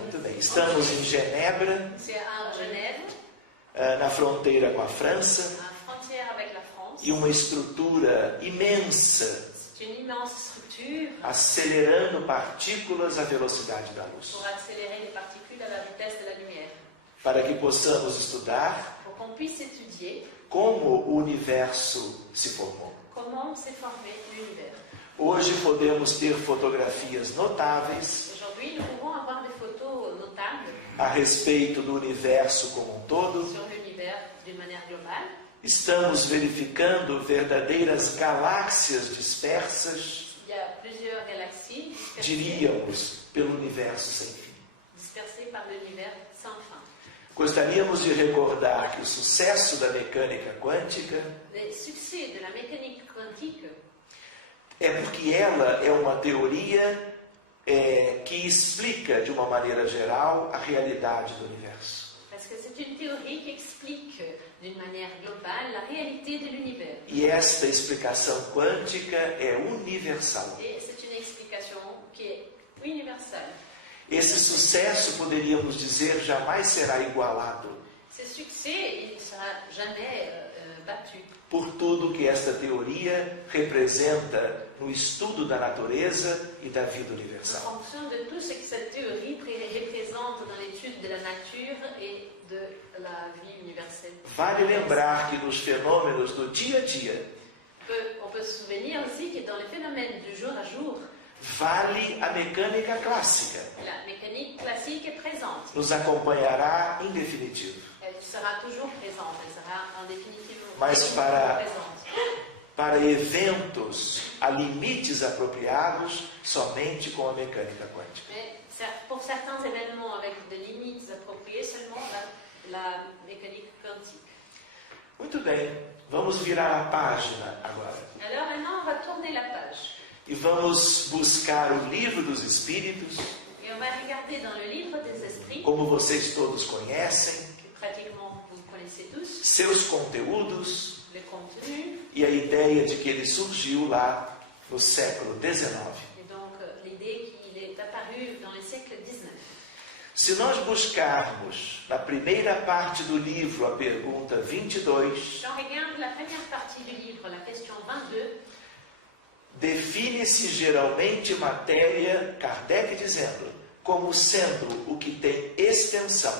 muito bem, estamos em Genebra, C'est à Genève, na fronteira com a França, à frontière avec la France. e uma estrutura imensa, C'est une immense structure acelerando partículas à velocidade da luz, pour accélérer les particules à la vitesse de la lumière. para que possamos estudar Pour qu'on puisse étudier como o universo se formou. comment s'est formé l'univers. Hoje podemos ter fotografias notáveis Aujourd'hui, nous pouvons avoir des photos notables a respeito do universo como um todo. sur l'univers d'une manière globale. Estamos verificando verdadeiras galáxias dispersas, Il y a plusieurs galaxies diríamos, pelo universo sem fim. dispersées par l'univers sans fin. Gostaríamos de recordar que o sucesso da mecânica quântica Le succès de la mécanique quantique, é porque ela é uma teoria que explica de uma maneira geral a realidade do universo. parce que c'est une théorie qui explique d'une manière globale la réalité de l'univers. E esta explicação quântica é universal. Et c'est une explication qui est universelle. Esse sucesso, poderíamos dizer, jamais será igualado Ce succès, il ne sera jamais battu. por tudo que esta teoria representa no estudo da natureza e da vida En universal. fonction de tout ce que cette théorie représente dans l'étude de la nature et de la vie universelle. Vale lembrar que nos fenômenos do dia a dia, On peut se souvenir aussi que dans les phénomènes du jour à jour, vale a mecânica clássica. la mécanique classique est présente. Nos acompanhará em definitivo. Elle sera toujours présente, elle sera en définitive Mas para- présente. Para eventos a limites apropriados, somente com a mecânica quântica. Mais pour certains événements avec des limites appropriées, seulement la mécanique quantique. Muito bem, vamos virar a página agora. Alors maintenant, on va tourner la page. E vamos buscar o Livro dos Espíritos, Et on va regarder dans le livre des l'esprit, como vocês todos conhecem, que pratiquement vous connaissez tous, seus conteúdos le contenu, e a ideia de que ele surgiu lá no século XIX. et donc l'idée qu'il est apparu dans le siècle XIX. Se nós buscarmos na primeira parte do livro a pergunta 22, Si on regarde la première partie du livre, la question 22, define-se geralmente matéria, Kardec dizendo, como sendo o que tem extensão,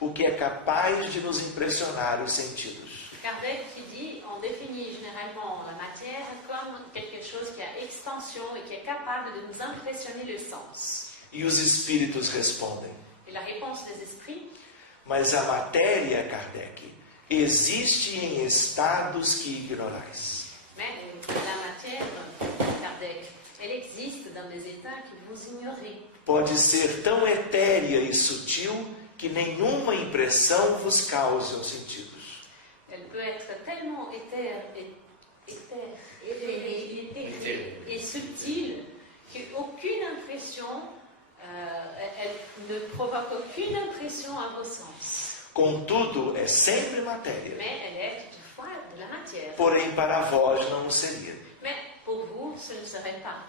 o que é capaz de nos impressionar os sentidos. Kardec qui dit, on définit généralement la matière comme quelque chose qui a extension et qui est capable de nous impressionner le sens. E os espíritos respondem, Et la réponse des esprits, mas a matéria, Kardec, existe em estados que ignorais. mais la matière, Kardec, elle existe dans des états que vous ignorez. Pode ser tão etérea e sutil que nenhuma impressão vos cause aos sentidos. Elle peut être tellement éthérée et subtile qu'aucune impression, elle ne provoque aucune impression à vos sens. Contudo, é sempre matéria. Mais elle est toutefois de la matière. Porém, para vós não o seria. Mais pour vous, ce ne serait pas.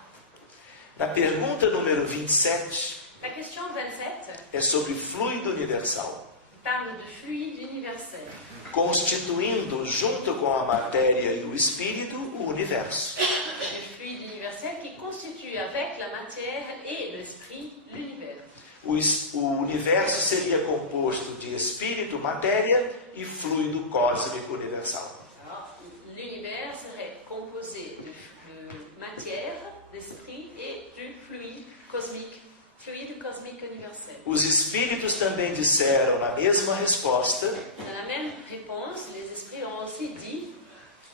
Na pergunta número 27, La question 27 é sobre fluido universal, parle de fluide universel, constituindo, junto com a matéria e o espírito, o universo. le fluide universel qui constitue avec la matière et l'esprit l'univers. O universo seria composto de espírito, matéria e fluido cósmico universal. Alors, l'univers serait composé de matière, d'esprit et du fluide cosmique universel. Os espíritos também disseram na mesma resposta Dans la même réponse, les esprits ont aussi dit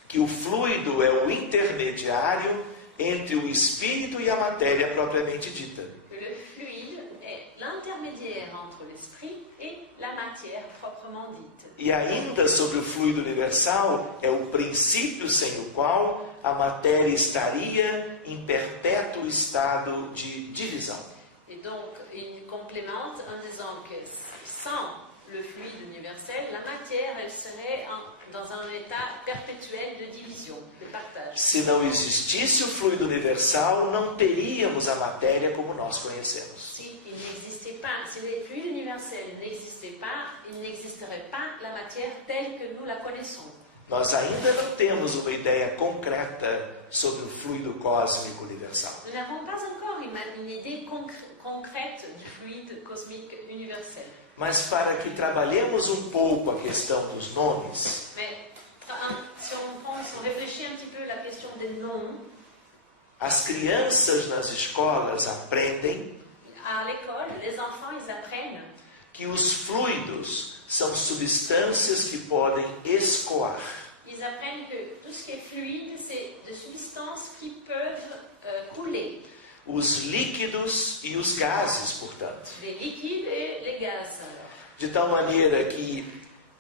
que o fluido é o intermediário entre o espírito e a matéria propriamente dita. que le fluide est l'intermédiaire entre l'esprit et la matière proprement dite. E ainda sobre o fluido universal, é o princípio sem o qual a matéria estaria em perpétuo estado de divisão. Et donc, il complémente en disant que sans le fluide universel, la matière, elle serait dans un état perpétuel de division, de partage. Se não existisse o fluido universal, não teríamos a matéria como nós conhecemos. Si le fluide universel n'existait pas, il n'existerait pas la matière telle que nous la connaissons. Nós ainda não temos uma ideia concreta sobre o fluido cósmico universal. Nous n'avons pas encore une idée concrète du fluide cosmique universel. Mas para que trabalhemos um pouco a questão dos nomes, Mais si on réfléchit un petit peu à la question des noms, as crianças nas escolas aprendem à l'école, les enfants, ils apprennent que os fluidos são substâncias que podem escoar. Ils apprennent que tout ce qui est fluide, c'est des substances qui peuvent couler. Os líquidos e os gases, portanto. Les liquides et les gaz. De tal maneira que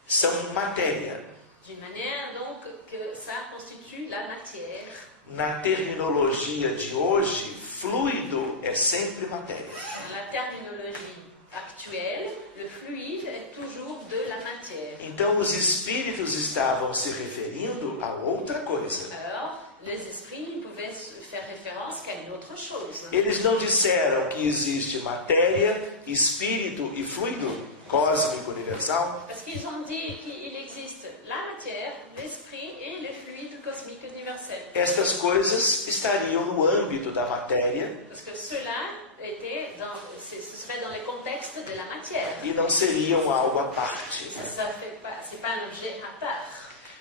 são matéria. D'une manière donc que ça constitue la matière. Na terminologia de hoje, fluido é sempre matéria. Dans la terminologie actuelle, le fluide est toujours de la matière. Então os espíritos estavam se referindo a outra coisa. Alors, les esprits pouvaient faire référence qu'à une autre chose. Eles não disseram que existe matéria, espírito e fluido cósmico universal? Parce qu'ils ont dit qu'il existe la matière, l'esprit et le fluide cosmique universel. Estas coisas estariam no âmbito da matéria Parce que cela ce serait dans le contexte de la matière. e não seriam algo à parte. C'est pas un objet à part.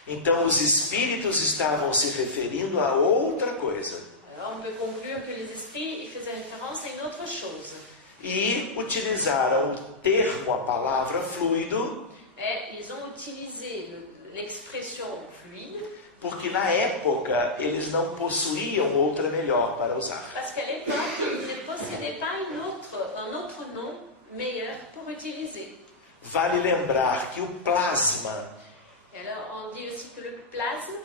Então os espíritos estavam se referindo a outra coisa. Alors on peut conclure que les esprits faisaient référence à une autre chose. E utilizaram o termo, a palavra fluido, Et ils ont utilisé l'expression fluide porque na época eles não possuíam outra melhor para usar. parce qu'à l'époque, ils ne possédaient pas un autre nom meilleur pour utiliser. Vale lembrar que o plasma, Et alors on dit aussi que le plasme,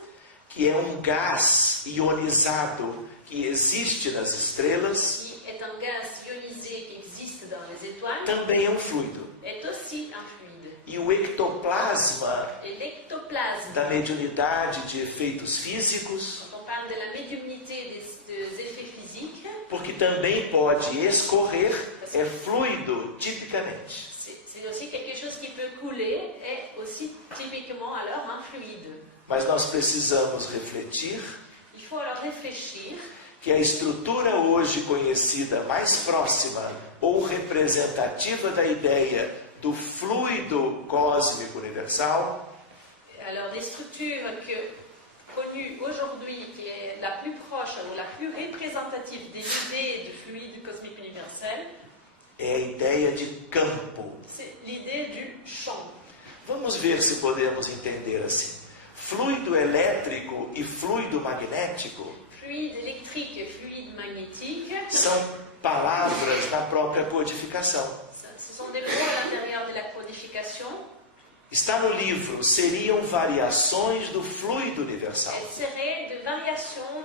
que é um gás ionizado que existe nas estrelas, qui est un gaz ionisé qui existe dans les étoiles, também é um fluido. est aussi un fluide. E o ectoplasma Et l'ectoplasme, da mediunidade de efeitos físicos, quand on parle de la médiumnité des effets physiques, porque também pode escorrer, é fluido tipicamente. c'est aussi quelque chose qui peut couler, est aussi typiquement alors un fluide. Mas nós precisamos refletir Il faut alors réfléchir que a estrutura hoje conhecida mais próxima ou representativa da ideia do fluido cósmico universal alors les structures connues aujourd'hui, qui est la plus proche ou la plus représentative des idées du fluide cosmique universel, é a ideia de campo. c'est l'idée du champ. Vamos ver se podemos entender assim. Fluido elétrico e fluido magnético Fluide électrique et fluide magnétique, são palavras na própria codificação. ce sont des mots à l'intérieur de la codification. Está no livro, seriam variações do fluido universal, Elles seraient de variations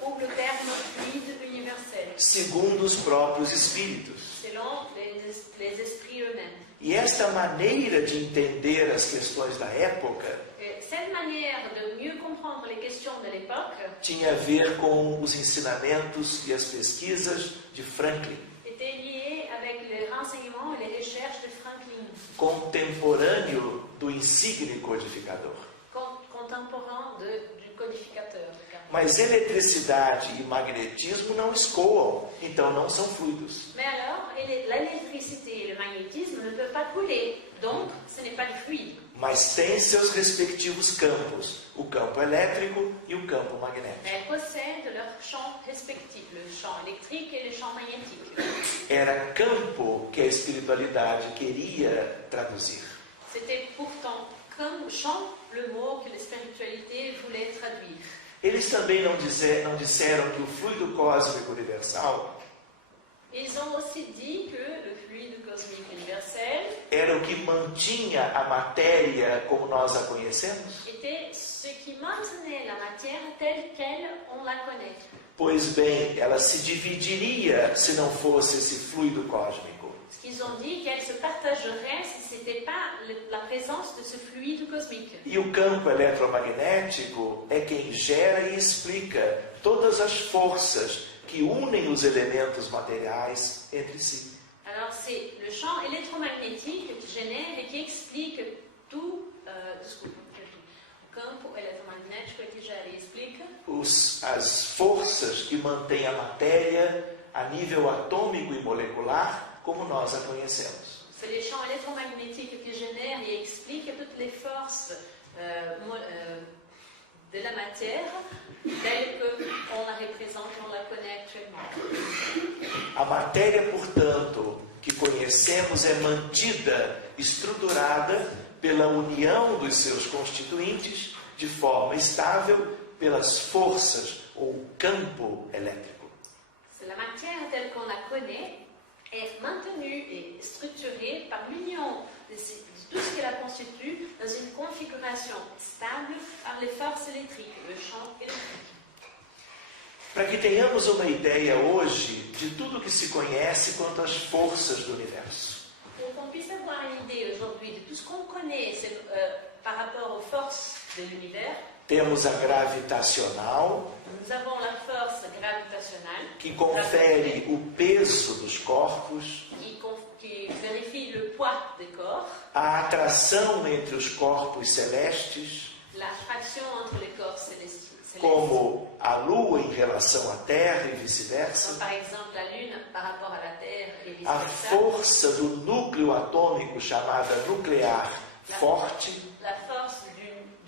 pour le terme fluide universel, segundo os próprios espíritos. selon les esprits eux-mêmes. E esta maneira de entender as questões da época Et cette manière de mieux comprendre les questions de l'époque tinha a ver com os ensinamentos e as pesquisas de Franklin, était liée avec les renseignements et les recherches de Franklin, contemporâneo do insigne codificador. contemporain du codificateur. Mas eletricidade e magnetismo não escoam, então não são fluidos. Mais alors, l'électricité et le magnétisme ne peuvent pas couler, donc ce n'est pas du fluide. Mas têm seus respectivos campos, o campo elétrico e o campo magnético. Elles possèdent leurs champs respectifs, le champ électrique et le champ magnétique. Era campo que a espiritualidade queria traduzir. C'était pourtant comme champ le mot que la spiritualité voulait traduire. Eles também não disseram que o fluido cósmico universal Ils ont aussi dit que le fluide cosmique universel era o que mantinha a matéria como nós a conhecemos? était ce qui maintenait la matière telle qu'elle on la connaît. Pois bem, ela se dividiria se não fosse esse fluido cósmico. Ce qu'ils ont dit qu'elle se partagerait si ce n'était pas la présence de ce fluide cosmique. E o campo eletromagnético é quem gera e explica todas as forças que unem os elementos materiais entre si. Alors c'est le champ électromagnétique qui génère et qui explique tout, o campo eletromagnético que gera e explica As forças que mantêm a matéria a nível atômico e molecular como nós a conhecemos. c'est les champs électromagnétiques qui génèrent et expliquent toutes les forces de la matière telle qu'on la représente, on la connaît actuellement. A matéria, portanto, que conhecemos é mantida, estruturada pela união dos seus constituintes de forma estável pelas forças ou campo elétrico. C'est la matière telle qu'on la connaît est maintenue et structurée par l'union de tout ce qui la constitue dans une configuration stable par les forces électriques, le champ électrique. Para que tenhamos uma ideia hoje de tudo que se conhece quanto às forças do universo. Pour qu'on puisse avoir une idée aujourd'hui de tout ce qu'on connaît par rapport aux forces de l'univers, Temos a gravitacional, nous avons la force gravitationnelle que confere o peso dos corpos, qui vérifie le poids des corps, a atração entre os corpos celestes, l'attraction entre les corps célestes, como a Lua em relação à Terra e vice-versa, comme par exemple la Lune par rapport à la Terre et a vice-versa, força do núcleo atômico chamada nuclear forte, la force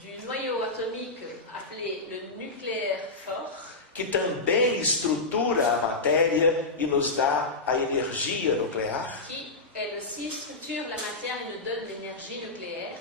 du noyau atomique appelé le nucléaire fort, que também estrutura a matéria e nos dá a energia nuclear, qui elle aussi structure la matière et nous donne l'énergie nucléaire,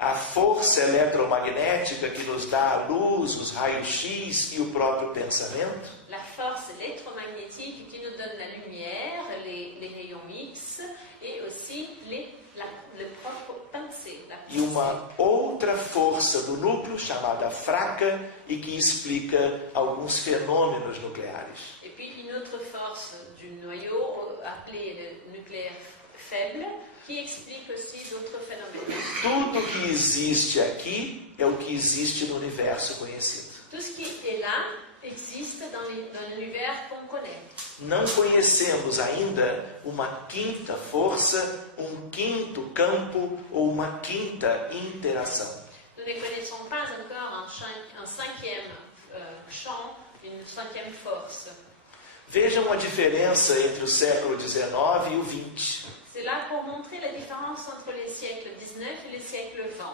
a força eletromagnética que nos dá a luz, os raios-x e o próprio pensamento, la force électromagnétique qui nous donne la lumière, les rayons X et aussi le propre pensée. e uma outra força do núcleo chamada fraca e que explica alguns fenômenos nucleares. Et puis une autre force du noyau appelée le nucléaire faible qui explique aussi d'autres phénomènes. Tudo que existe aqui é o que existe no universo conhecido. Tout ce qui est là existe dans l'univers qu'on connaît. Não conhecemos ainda uma quinta força, um quinto campo ou uma quinta interação. Nous ne connaissons pas encore un cinquième champ, une cinquième force. Vejam a diferença entre o século XIX e o XX. C'est là pour montrer la différence entre les siècles 19 et les siècles 20.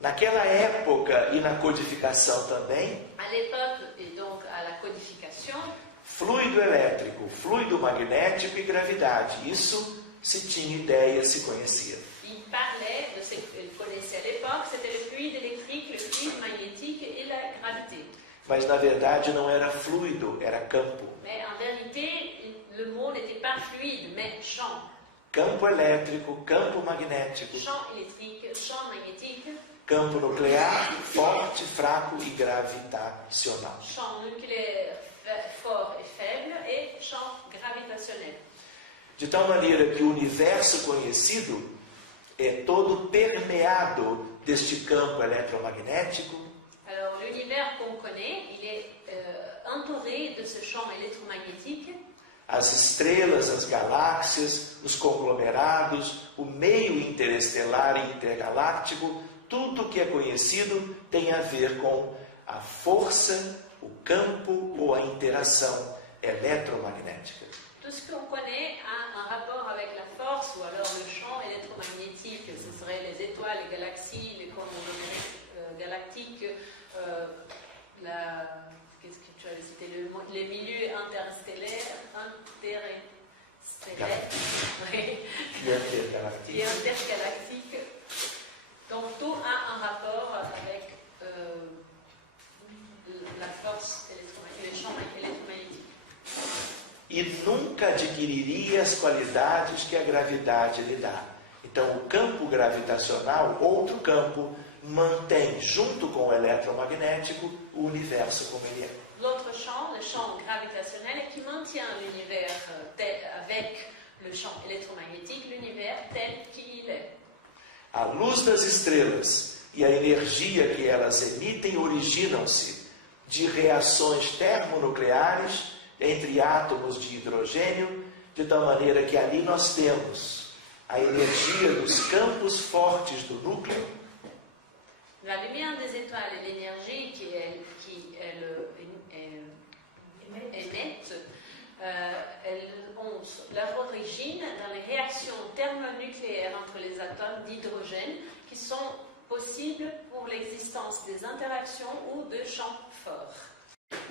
Naquela época e na codificação também, À l'époque et donc à la codification, fluido elétrico, fluido magnético e gravidade. Isso se tinha ideia, se conhecia. il parlait de ce qu'il connaissait à l'époque, c'était le fluide électrique, le fluide magnétique et la gravité. Mas na verdade não era fluido, era campo. Mais en vérité, le mot n'était pas fluide, mais champ. Campo elétrico, campo magnético, Champ électrique, champ magnétique, campo nuclear, forte, fraco e gravitacional. champ nucléaire fort et faible et champ gravitationnel. De tal maneira que o universo conhecido é todo permeado deste campo eletromagnético, Alors l'univers qu'on connaît, il est entouré de ce champ électromagnétique. as estrelas, as galáxias, os conglomerados, o meio interestelar e intergaláctico, tudo que é conhecido tem a ver com a força, o campo ou a interação eletromagnética. Tout ce qu'on connaît a un rapport avec la force ou alors le champ électromagnétique. Ce seraient les étoiles, les galaxies, les conglomérats galactiques, qu'est-ce que tu avais cité, les milieux interstellaires, oui, E intergaláctico. et intergalactiques. Donc tout a un rapport avec la force électromagnétique, les champs électromagnétiques. E nunca adquiriria as qualidades que a gravidade lhe dá. Então, o campo gravitacional, outro campo, mantém, junto com o eletromagnético, o universo como ele é. L'autre champ, le champ gravitationnel, qui maintient l'univers avec le champ électromagnétique, l'univers tel qu'il est. A luz das estrelas e a energia que elas emitem originam-se de reações termonucleares entre átomos de hidrogênio, de tal maneira que ali nós temos a energia dos campos fortes do núcleo, La lumière des étoiles et l'énergie émettent, elles ont leur origine dans les réactions thermonucléaires entre les atomes d'hydrogène qui sont possibles pour l'existence des interactions ou de champs forts.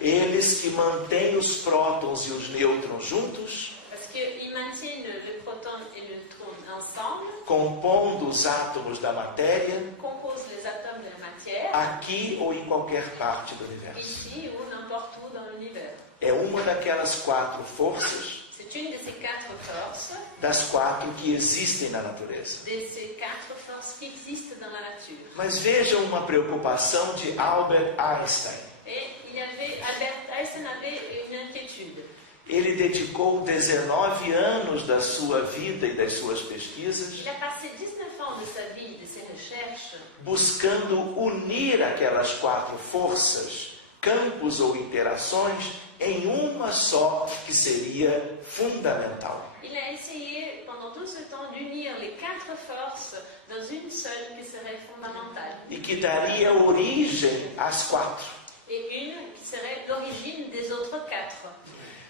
eles que mantêm os prótons e os nêutrons juntos, Parce qu'ils maintiennent le proton et le neutron ensemble, compondo os átomos da matéria, composent les atomes de la matière, aqui ou em qualquer parte do universo. ici ou n'importe où dans l'univers. É uma daquelas quatro forças, C'est une de ces quatre forces, das quatro que existem na natureza. de ces quatre forces qui existent dans la nature. Mas vejam uma preocupação de Albert Einstein. Et Albert Einstein avait une inquiétude. Ele dedicou 19 anos da sua vida e das suas pesquisas Il a passé 19 ans de sa vie, de ses recherches, buscando unir aquelas quatro forças, campos ou interações, em uma só que seria fundamental. il a essayé pendant tout ce temps d'unir les quatre forces dans une seule qui serait fondamentale. E que daria origem às quatro. Et une qui serait l'origine des autres quatre.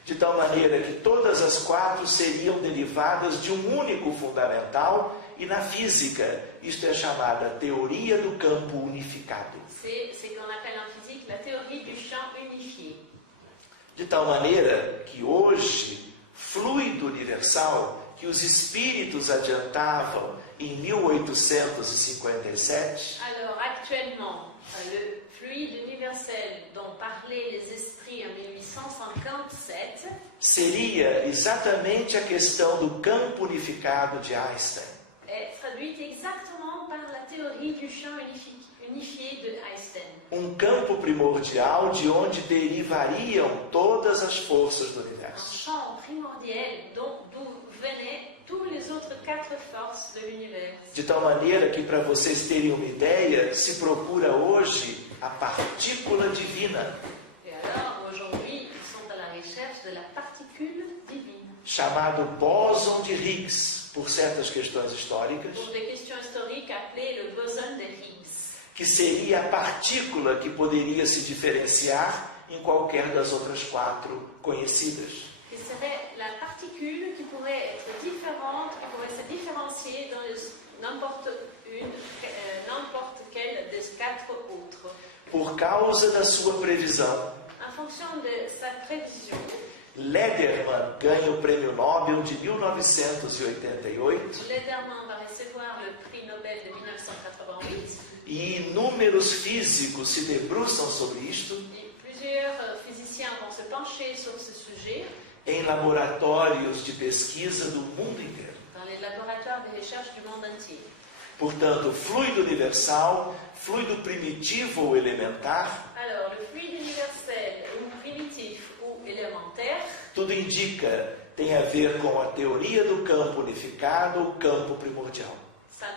De tal maneira que todas as quatro seriam derivadas de um único fundamental, e na física isto é chamada teoria do campo unificado. C'est ce qu'on appelle en physique la théorie du champ unifié. De tal maneira que hoje, fluido universal, que os espíritos adiantavam em 1857, Alors actuellement, le fluide universel dont parlaient les esprits en 1857 seria exatamente a questão do campo unificado de Einstein. est traduite exactement par la théorie du champ unifié de Einstein. Um campo primordial de onde derivariam todas as forças do Un universo. champ primordial d'où venaient tous les autres 4 forces de l'univers. De tal maneira que, para vocês terem uma ideia, se procura hoje a partícula divina, Et alors, aujourd'hui, ils sont à la recherche de la particule divine. chamado bóson de Higgs, por certas questões históricas, Pour des questions historiques appelées le boson de Higgs, que seria a partícula que poderia se diferenciar em qualquer das outras 4 conhecidas. qui serait la particule qui pourrait être différente, qui pourrait se différencier dans n'importe quelle des 4 autres. Por causa da sua previsão, En fonction de sa prévision, Lederman ganha o Prêmio Nobel de 1988 Lederman va recevoir le prix Nobel de 1988 e inúmeros físicos se debruçam sobre isto et plusieurs physiciens vont se pencher sur ce sujet em laboratórios de pesquisa do mundo inteiro. dans les laboratoires de recherche du monde entier. Portanto, fluido universal, fluido primitivo ou elementar, Alors, le fluide universel ou primitif ou élémentaire, tudo indica, tem a ver com a teoria do campo unificado ou campo primordial. ça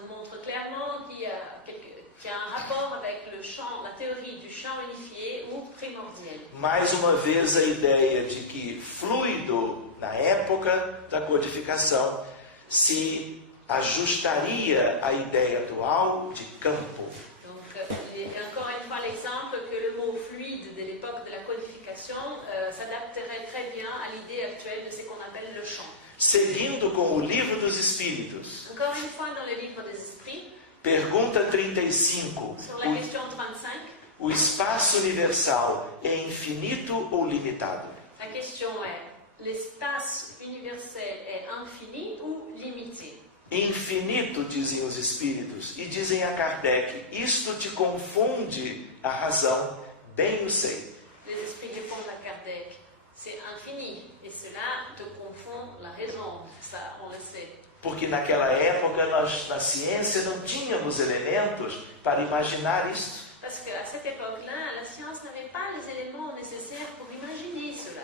nous montre clairement qu'il y a un rapport avec le champ, la théorie du champ unifié ou primordial. Mais uma vez a ideia de que fluido, na época da codificação, se ajustaria à ideia atual de campo. Donc, encore une fois, l'exemple que le mot fluide de l'époque de la codification s'adapterait très bien à l'idée actuelle de ce qu'on appelle le champ. Seguindo com o Livro dos Espíritos, Encore une fois, dans le livre des esprits, pergunta 35. sur la question 35, O espaço universal é infinito ou limitado? la question est, l'espace universel est infini ou limité? Infinito, dizem os Espíritos, e dizem a Kardec, isto te confunde a razão, bem o sei. Les esprits répondent à Kardec, c'est infini, et cela te confond la raison, ça on le sait. Porque naquela época nós, na ciência, não tínhamos elementos para imaginar isso. Parce qu'à cette époque-là, la science n'avait pas les éléments nécessaires pour imaginer cela.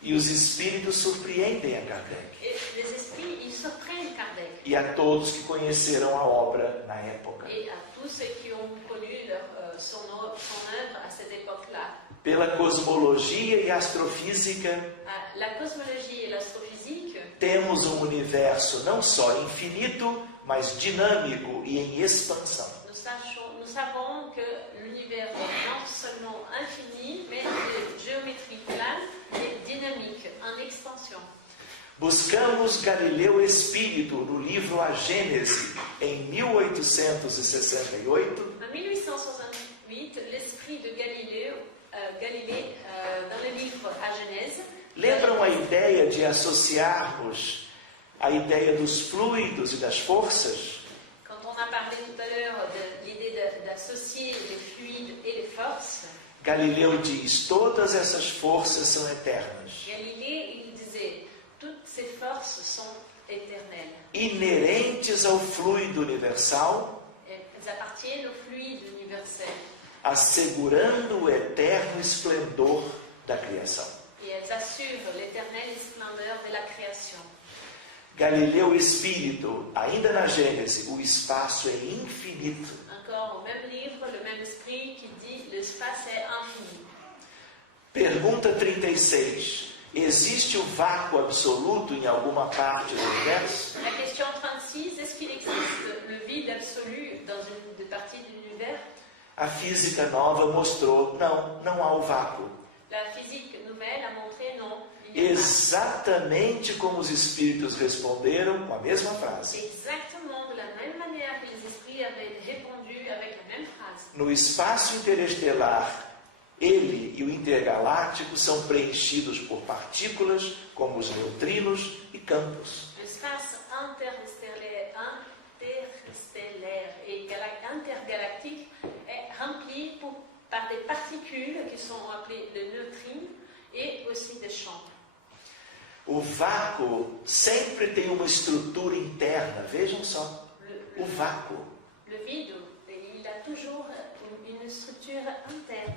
E os Espíritos surpreendem a Kardec. Et les esprits, ils surprennent Kardec. E a todos que conheceram a obra na época. Et à tous ceux qui ont connu son œuvre à cette époque-là. Pela cosmologia e astrofísica, La cosmologie et l'astrophysique, temos um universo não só infinito, mas dinâmico e em expansão. nous savons que l'univers est non seulement infini, mais de géométrie plane et dynamique, en expansion. Buscamos Galileu Espírito no livro A Gênese, em 1868, En 1868, l'esprit de Galilée, dans le livre À Genèse, lembram a ideia de associarmos a ideia dos fluidos e das forças? quand on a parlé tout à l'heure de l'idée d'associer les fluides et les forces, Galileu diz, todas essas forças são eternas, Galilée, il disait, toutes ces forces sont éternelles. inerentes ao fluido universal, Elles appartiennent au fluide universel assegurando o eterno esplendor da criação. et elles assurent l'éternelle splendeur de la création. Galileu Espírito, ainda na Gênese, o espaço é infinito. Encore au même livre, le même esprit qui dit l'espace est infini. Pergunta 36. Existe o vácuo absoluto em alguma parte do universo? La question 36, est-ce qu'il existe le vide absolu dans une partie de l'univers? A física nova mostrou, não há o vácuo. La physique nouvelle a montré non. Il n'y a pas. Exatamente como os espíritos responderam com a mesma frase. Exactement de la même manière que les esprits avaient répondu avec la même phrase. No espaço interestelar, ele e o intergaláctico são preenchidos por partículas, como os neutrinos e campos. L'espace interstellaire et intergalactique est rempli par des particules qui sont appelées des neutrines et aussi des champs. O vácuo sempre tem uma estrutura interna, vejam só. O vácuo. Le vide, il a toujours une structure interne.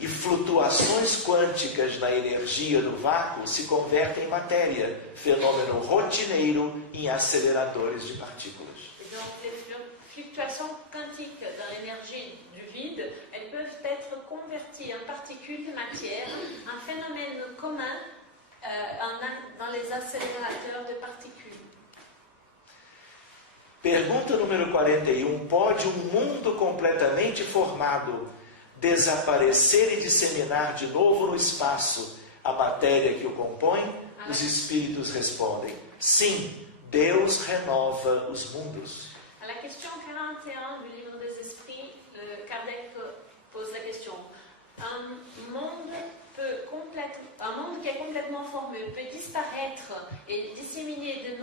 e flutuações quânticas na energia do vácuo se convertem em matéria, fenômeno rotineiro em aceleradores de partículas. Et donc, les fluctuations quantiques dans l'énergie du vide, elles peuvent être converties en particules de matière, un phénomène commun dans les accélérateurs de particules. Pergunta número 41. Pode um mundo completamente formado desaparecer e disseminar de novo no espaço a matéria que o compõe? Os espíritos respondem: sim, Deus renova os mundos. À la question 41 du livre des esprits, Kardec pose la question: un monde qui est complètement formé peut disparaître et disséminer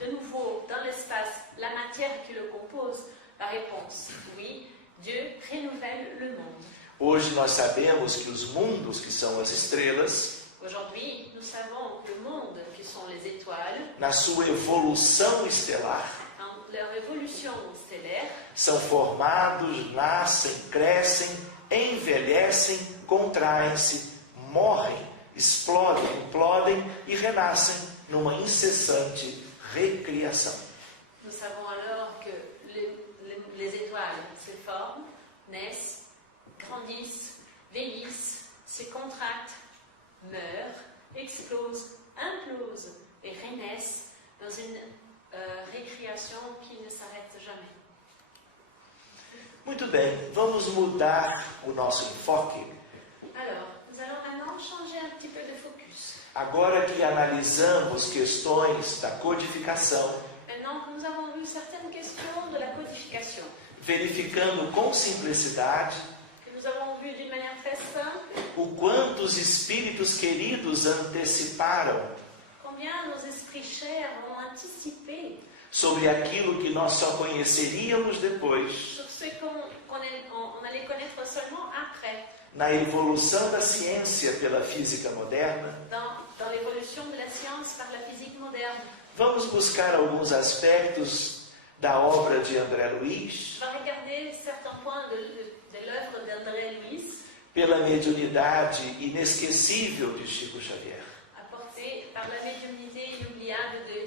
de nouveau dans l'espace la matière qui le compose? La réponse: oui, Dieu renouvelle le monde. Hoje nós sabemos que os mundos, que são as estrelas, Aujourd'hui, nous savons que le monde, qui sont les étoiles, na sua evolução estelar, en leur évolution stellaire, são formados, nascem, crescem, envelhecem, contraem-se, morrem, explodem, implodem e renascem numa incessante recriação. nous savons alors que les étoiles se forment, naissent, grandissent, vieillissent, se contractent, meurent, explosent, implosent et renaissent dans une récréation qui ne s'arrête jamais. Muito bem, vamos mudar o nosso enfoque. Alors, nous allons maintenant changer un petit peu de focus. Agora que analisamos questões da codificação, Maintenant que nous avons vu certaines questions de la codification, verificando com simplicidade que nous avons vu d'une manière très simple, o quanto os espíritos queridos anteciparam combien nos esprits chers ont anticipé sobre aquilo que nós só conheceríamos depois, sur ce qu'on allait connaître seulement après, na evolução da ciência pela física moderna. dans l'évolution de la science par la physique moderne. Vamos buscar alguns aspectos da obra de André Luiz, On va regarder certains points de l'œuvre d'André Luiz, pela mediunidade inesquecível de Chico Xavier. apportée par la médiumnité inoubliable de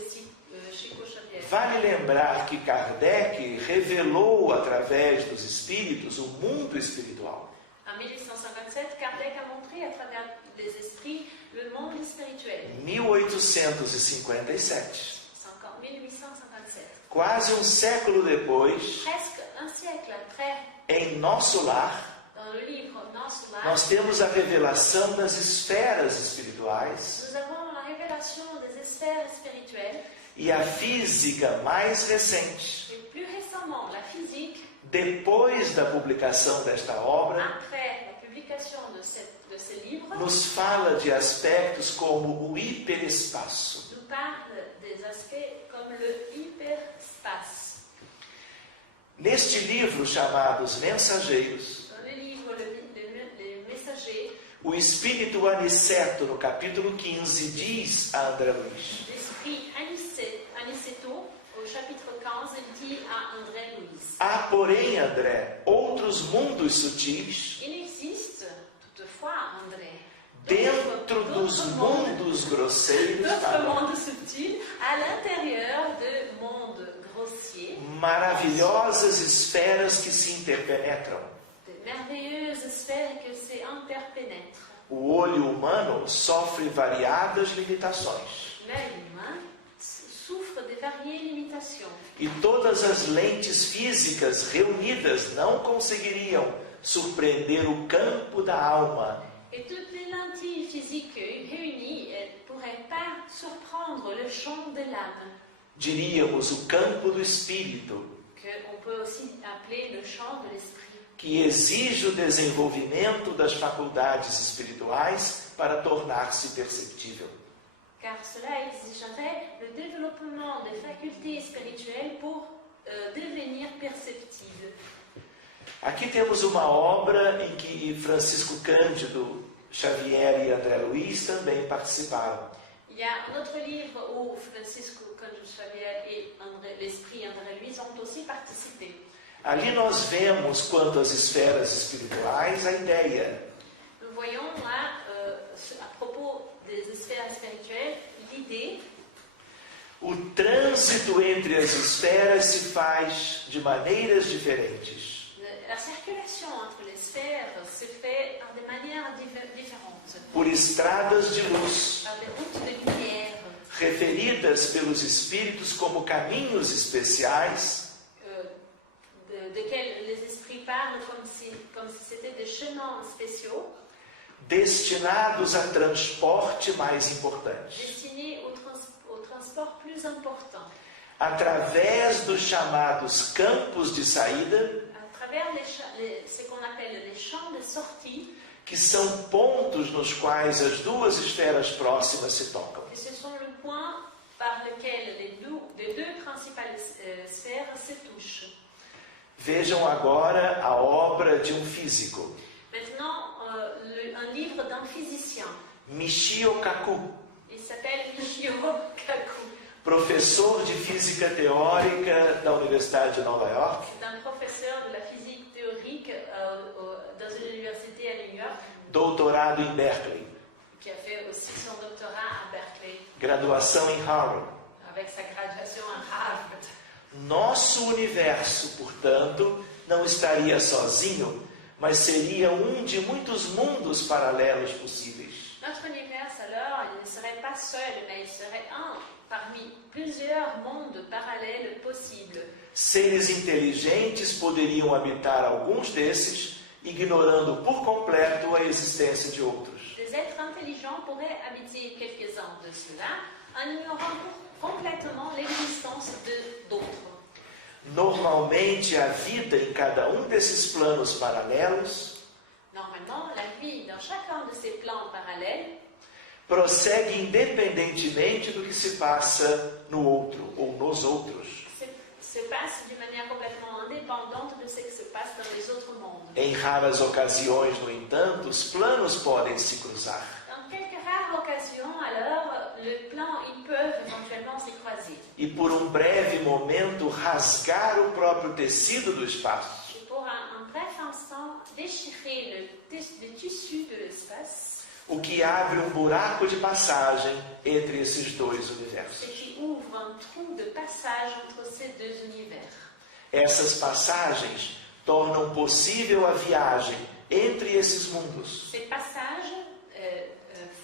Chico Xavier. Vale lembrar que Kardec revelou através dos espíritos o mundo espiritual. En 1857, Kardec a montré à travers les esprits le monde spirituel. 1857. 1857. Quase um século depois, Presque un siècle après, em nosso lar, dans le livre Nosso Lar, nós temos a revelação das esferas espirituais nous avons la révélation des sphères spirituelles e a física mais recente. et plus récemment la physique, Depois da publicação desta obra, après la publication de ce livre, nos fala de aspectos como o hiperespaço. nous parle des aspects comme le hyperspace. Neste livro chamado Os Mensageiros, Dans le livre Les Messagers, o espírito Aniceto, no capítulo 15, diz a André Luiz: l'esprit Aniceto, au chapitre 15, dit à André Luiz: há, porém, André, outros mundos sutis il existe, toutefois, André, dentro dos mundos grosseiros, d'autres mondes subtils à l'intérieur de mondes grossiers, maravilhosas esferas que se interpenetram. de merveilleuses sphères que se interpénètrent. O olho humano sofre variadas limitações. L'œil humain souffre de variées limitations. E todas as lentes físicas reunidas não conseguiriam surpreender o campo da alma. Et toutes les lentilles physiques réunies ne pourraient pas surprendre le champ de l'âme, Diríamos o campo do espírito, qu'on peut aussi appeler le champ de l'esprit, que exige o desenvolvimento das faculdades espirituais para tornar-se perceptível. car cela exigerait le développement des facultés spirituelles pour devenir perceptibles. Aqui temos uma obra em que Francisco Cândido Xavier e André Luiz também participaram. Il y a un autre livre où Francisco Cândido Xavier et l'esprit André Luiz ont aussi participé. Ali nós vemos, quanto às esferas espirituais, a ideia voyons là, à propos des sphères spirituelles, l'idée O trânsito entre as esferas se faz de maneiras diferentes. la circulation entre les sphères se fait par des manières différentes, Por estradas de luz, par des routes de lumière, referidas pelos espíritos como caminhos especiais, desquels les esprits parlent comme si c'était des chemins spéciaux, destinados a transporte mais importante. destinés au transport plus important, Através dos chamados campos de saída, à travers ce qu'on appelle les champs de sortie, que são pontos nos quais as duas esferas próximas se tocam. et ce sont le point par lequel les deux principales sphères se touchent. Vejam agora a obra de um físico, Maintenant, un livre d'un physicien. Michio Kaku, Il s'appelle Michio Kaku. professor de física teórica da Universidade de Nova York, C'est un professeur de la physique théorique dans une université à New York, doutorado em Berkeley, qui a fait aussi son doctorat à Berkeley, graduação em Harvard. avec sa graduation à Harvard. Nosso universo, portanto, não estaria sozinho, mas seria um de muitos mundos paralelos possíveis. Notre univers, alors, il ne serait pas seul, mais il serait un parmi plusieurs mondes parallèles possibles. Seres inteligentes poderiam habitar alguns desses, ignorando por completo a existência de outros. Des êtres intelligents pourraient habiter quelques-uns de ceux-là, en ignorant complètement l'existence d'autres. Normalmente, a vida em cada um desses planos paralelos Normalement, la vie dans chacun de ces plans parallèles prossegue independentemente do que se passa no outro ou nos outros. se passe d'une manière complètement indépendante de ce qui se passe dans les autres mondes. Em raras ocasiões, no entanto, os planos podem se cruzar. Dans quelques rares occasions, alors, les plans, ils peuvent éventuellement se croiser. E por um breve momento rasgar o próprio tecido do espaço. Et pour un bref instant, déchirer le tissu de l'espace, O que abre um buraco de passagem entre esses dois ce universos. qui ouvre un trou de passage entre ces deux univers. Essas passagens tornam possível a viagem entre esses mundos, Ces passages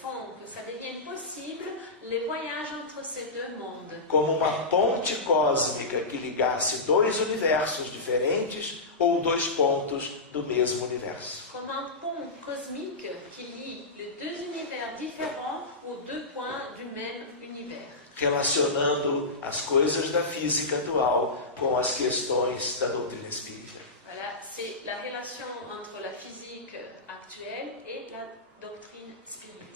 font que ça devienne possible les voyages entre ces deux mondes, como uma ponte cósmica que ligasse dois universos diferentes ou dois pontos do mesmo universo. comme un pont cosmique qui lie les deux univers différents aux deux points du même univers, Relacionando as coisas da física atual com as questões da doutrina espírita. Voilà, c'est la relation entre la physique actuelle et la doctrine spirituelle.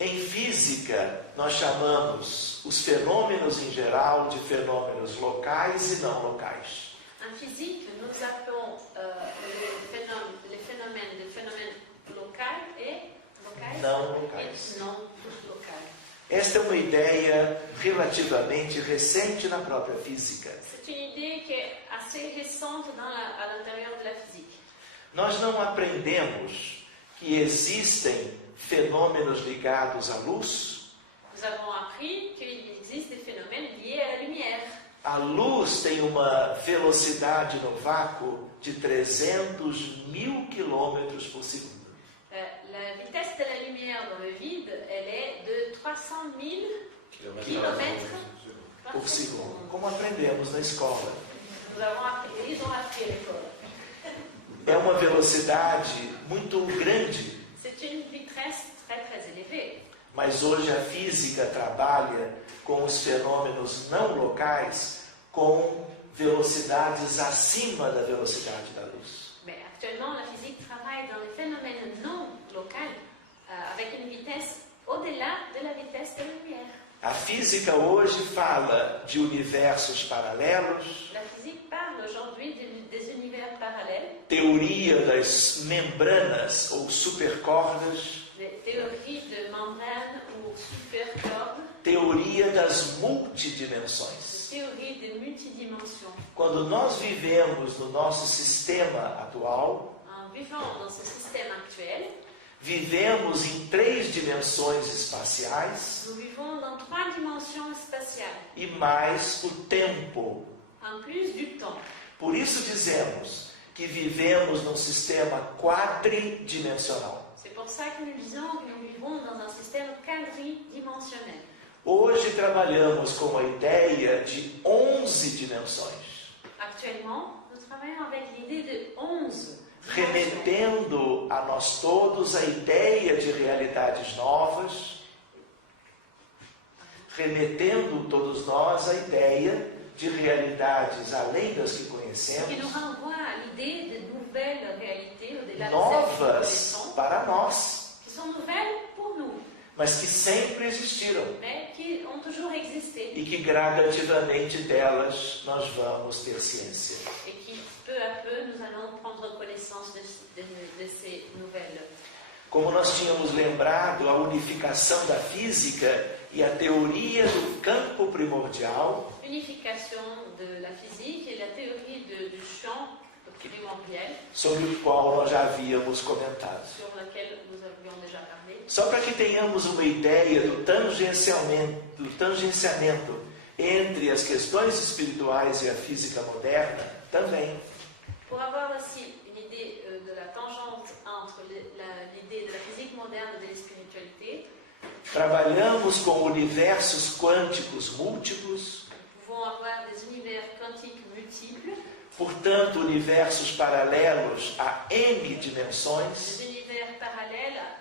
Em física, nós chamamos os fenômenos em geral de fenômenos locais e não locais. En physique, nous appelons les phénomènes des phénomènes locaux et Não locais. non locaux. Esta é uma ideia relativamente recente na própria física. C'est une idée qui est assez récente à l'intérieur de la physique. Nós não aprendemos que existem fenômenos ligados à luz. Nous avons appris qu'il existe des phénomènes liés à la lumière. A luz tem uma velocidade no vácuo de 300.000 quilômetros por segundo. La vitesse de la lumière dans le vide, elle est de 300 000 kilomètres par Por segundo, seconde. como aprendemos na escola. Nous avons appris, ils ont appris à l'école. É uma velocidade muito grande, C'est une vitesse très très élevée. mas hoje a física trabalha com os fenômenos não locais com velocidades acima da velocidade da luz. Mais actuellement, la physique travaille dans les phénomènes non locaux avec une vitesse au-delà de la vitesse de la lumière. A física hoje fala de universos paralelos, La physique parle aujourd'hui des univers parallèles, teoria das membranas ou supercordas, des théories de membranes ou supercordes, teoria das multidimensões. théorie de multidimensions. Quando nós vivemos no nosso sistema atual, En vivant dans ce système actuel, vivemos em 3 dimensões espaciais nous vivons dans 3 dimensions spatiales, e mais o tempo. en plus du temps. Por isso dizemos que vivemos num sistema quadridimensional. C'est pour ça que nous disons que nous vivons dans un système quadridimensionnel. Hoje trabalhamos com a ideia de 11 dimensões, Actuellement, nous travaillons avec l'idée de 11 dimensions, remetendo a nós todos a ideia de realidades novas, remetendo todos nós a ideia de realidades além das que qui conhecemos, nous renvoie à l'idée de nouvelles réalités au-delà de celles que nous novas connaissons, para nós, qui sont nouvelles pour nous, mas que sempre existiram mais qui ont toujours existé e que gradativamente delas nós vamos ter ciência. et qui, peu à peu, nous allons prendre connaissance de ces nouvelles. Como nós tínhamos lembrado, a unificação da física e a teoria do campo primordial Unification de la physique et la théorie du champ primordial sobre o qual nós já havíamos comentado. sur lequel nous avions déjà parlé. Só para que tenhamos uma ideia do tangenciamento entre as questões espirituais e a física moderna, também. Pour avoir aussi une idée de la tangente entre l'idée de la physique moderne et de la spiritualité, Trabalhamos com universos quânticos múltiplos, nous pouvons avoir des univers quantiques multiples, portanto, universos paralelos a N dimensões. des univers parallèles à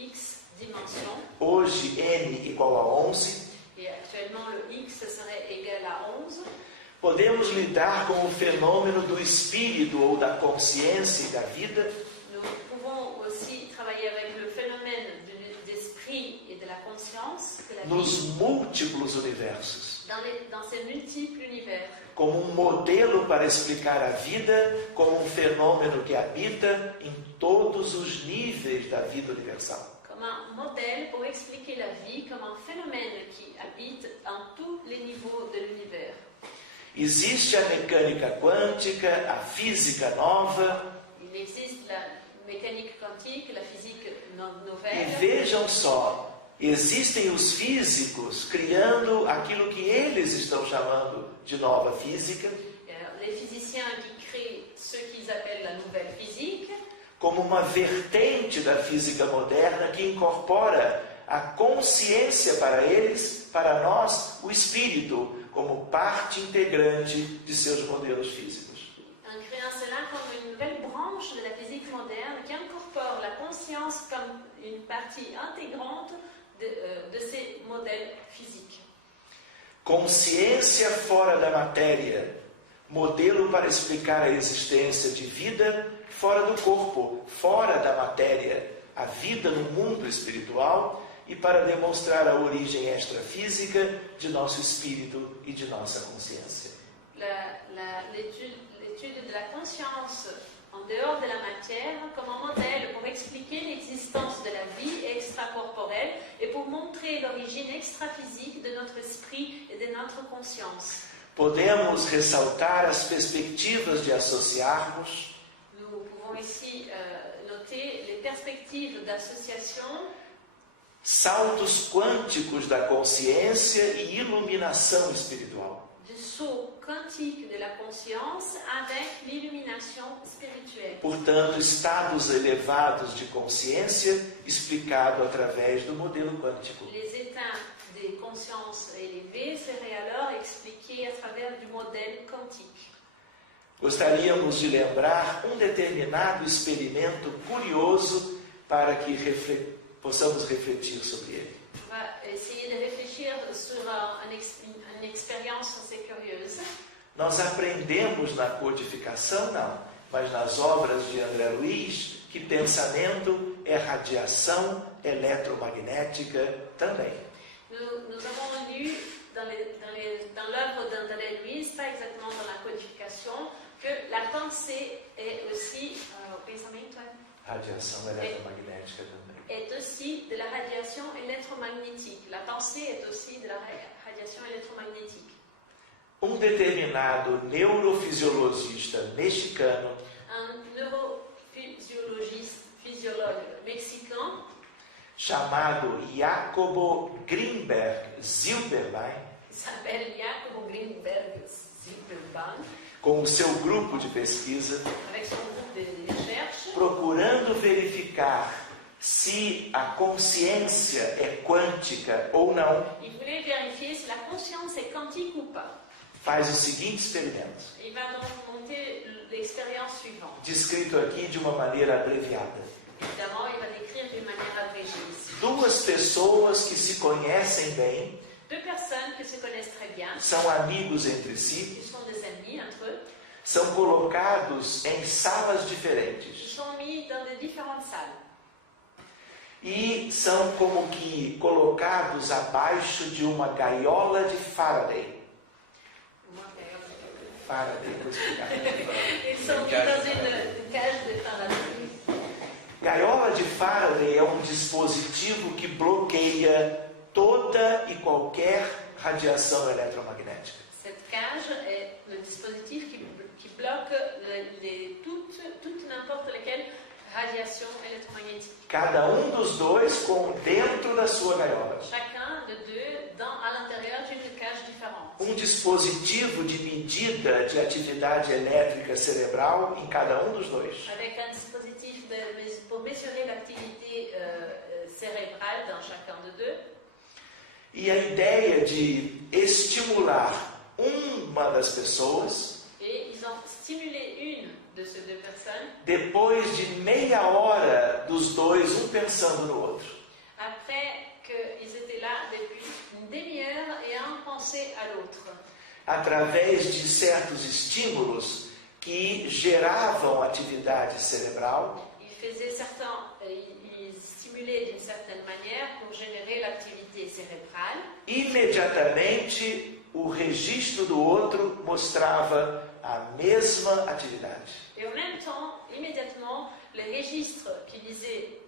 X dimensions, Hoje, N igual a 11. et actuellement le X serait égal à 11. Podemos lidar com o fenômeno do espírito ou da consciência e da vida, Nous pouvons aussi travailler avec le phénomène d'esprit et de la conscience que la nos vie múltiplos universos, dans ces multiples univers, como um modelo para explicar a vida como um fenômeno que habita em todos os níveis da vida universal. comme un modèle pour expliquer la vie comme un phénomène qui habite en tous les niveaux de l'univers. Existe a mecânica quântica, a física nova, Il existe la mécanique quantique, la physique e nouvelle, vejam só, existem os físicos criando aquilo que eles estão chamando de nova física, les physiciens qui créent ce qu'ils appellent la nouvelle physique, como uma vertente da física moderna que incorpora a consciência para eles, para nós, o espírito, como parte integrante de seus modelos físicos. en créant cela comme une nouvelle branche de la physique moderne qui incorpore la conscience comme une partie intégrante de ces modèles physiques. Consciência fora da matéria, modelo para explicar a existência de vida fora do corpo, fora da matéria, a vida no mundo espiritual e para demonstrar a origem extrafísica de nosso espírito e de nossa consciência. L'étude de la conscience en dehors de la matière comme un modèle pour expliquer l'existence de la vie extracorporelle et pour montrer l'origine extraphysique de notre esprit et de notre conscience. Podemos ressaltar as perspectivas de associarmos Nous pouvons ici noter les perspectives d'association, saltos quânticos da consciência e iluminação espiritual. du saut quantique de la conscience avec l'illumination spirituelle. Portanto, estados elevados de consciência explicado através do modelo quântico. Les états des consciences élevées seraient alors expliqués à travers du modèle quantique. Gostaríamos de lembrar um determinado experimento curioso para que possamos refletir sobre ele. On va essayer de réfléchir sur une expérience assez curieuse. Nós aprendemos na codificação, não, mas nas obras de André Luiz, que pensamento é radiação eletromagnética também. Nous avons lu dans l'œuvre d'André Luiz, pas exactement dans la codification, que la pensée est aussi, pensamento Radiação eletromagnética também. est aussi de la radiation électromagnétique. La pensée est aussi de la radiation électromagnétique. Um determinado neurofisiologista mexicano Un physiologue mexicain, chamado Jacobo Grinberg Zilberlein, qui s'appelle Jacobo Grinberg Zilberlein, com o seu grupo de pesquisa, avec son groupe de recherche, procurando verificar se a consciência é quântica ou não, il voulait vérifier si la conscience est quantique ou pas. faz o seguinte experimento, Il va donc monter l'expérience suivante. descrito aqui de uma maneira abreviada. Évidemment, il va décrire d'une manière abrégée ici. Duas pessoas que se conhecem bem, Deux personnes qui se connaissent très bien, são amigos entre si, qui sont des amis entre eux, são colocados em salas ils diferentes sont mis dans de différentes salles. e são como que colocados abaixo de uma gaiola de Faraday. Faraday, vou explicar. Ils sont mis dans une cage de Faraday. Gaiola de Faraday é um dispositivo que bloqueia toda e qualquer radiação eletromagnética. Cette cage est le dispositif qui bloque toute n'importe laquelle radiation électromagnétique. Cada dos dois dentro da sua gaiola. Chacun de deux à l'intérieur d'une cage différente. Dispositivo de medida de atividade elétrica cerebral em cada dos dois. Avec un dispositif pour mesurer l'activité cérébrale dans chacun de deux. E a ideia de estimular uma das pessoas, Et ils ont stimulé une de ces deux personnes. depois de meia hora dos dois, pensando no outro. Après qu'ils étaient là depuis une demi-heure et un pensait à l'autre. Através de certos estímulos que geravam atividade cerebral, Ils stimulaient d'une certaine manière pour générer l'activité cérébrale. imediatamente o registro do outro mostrava a mesma atividade. Et en même temps, immédiatement, le registre qui disait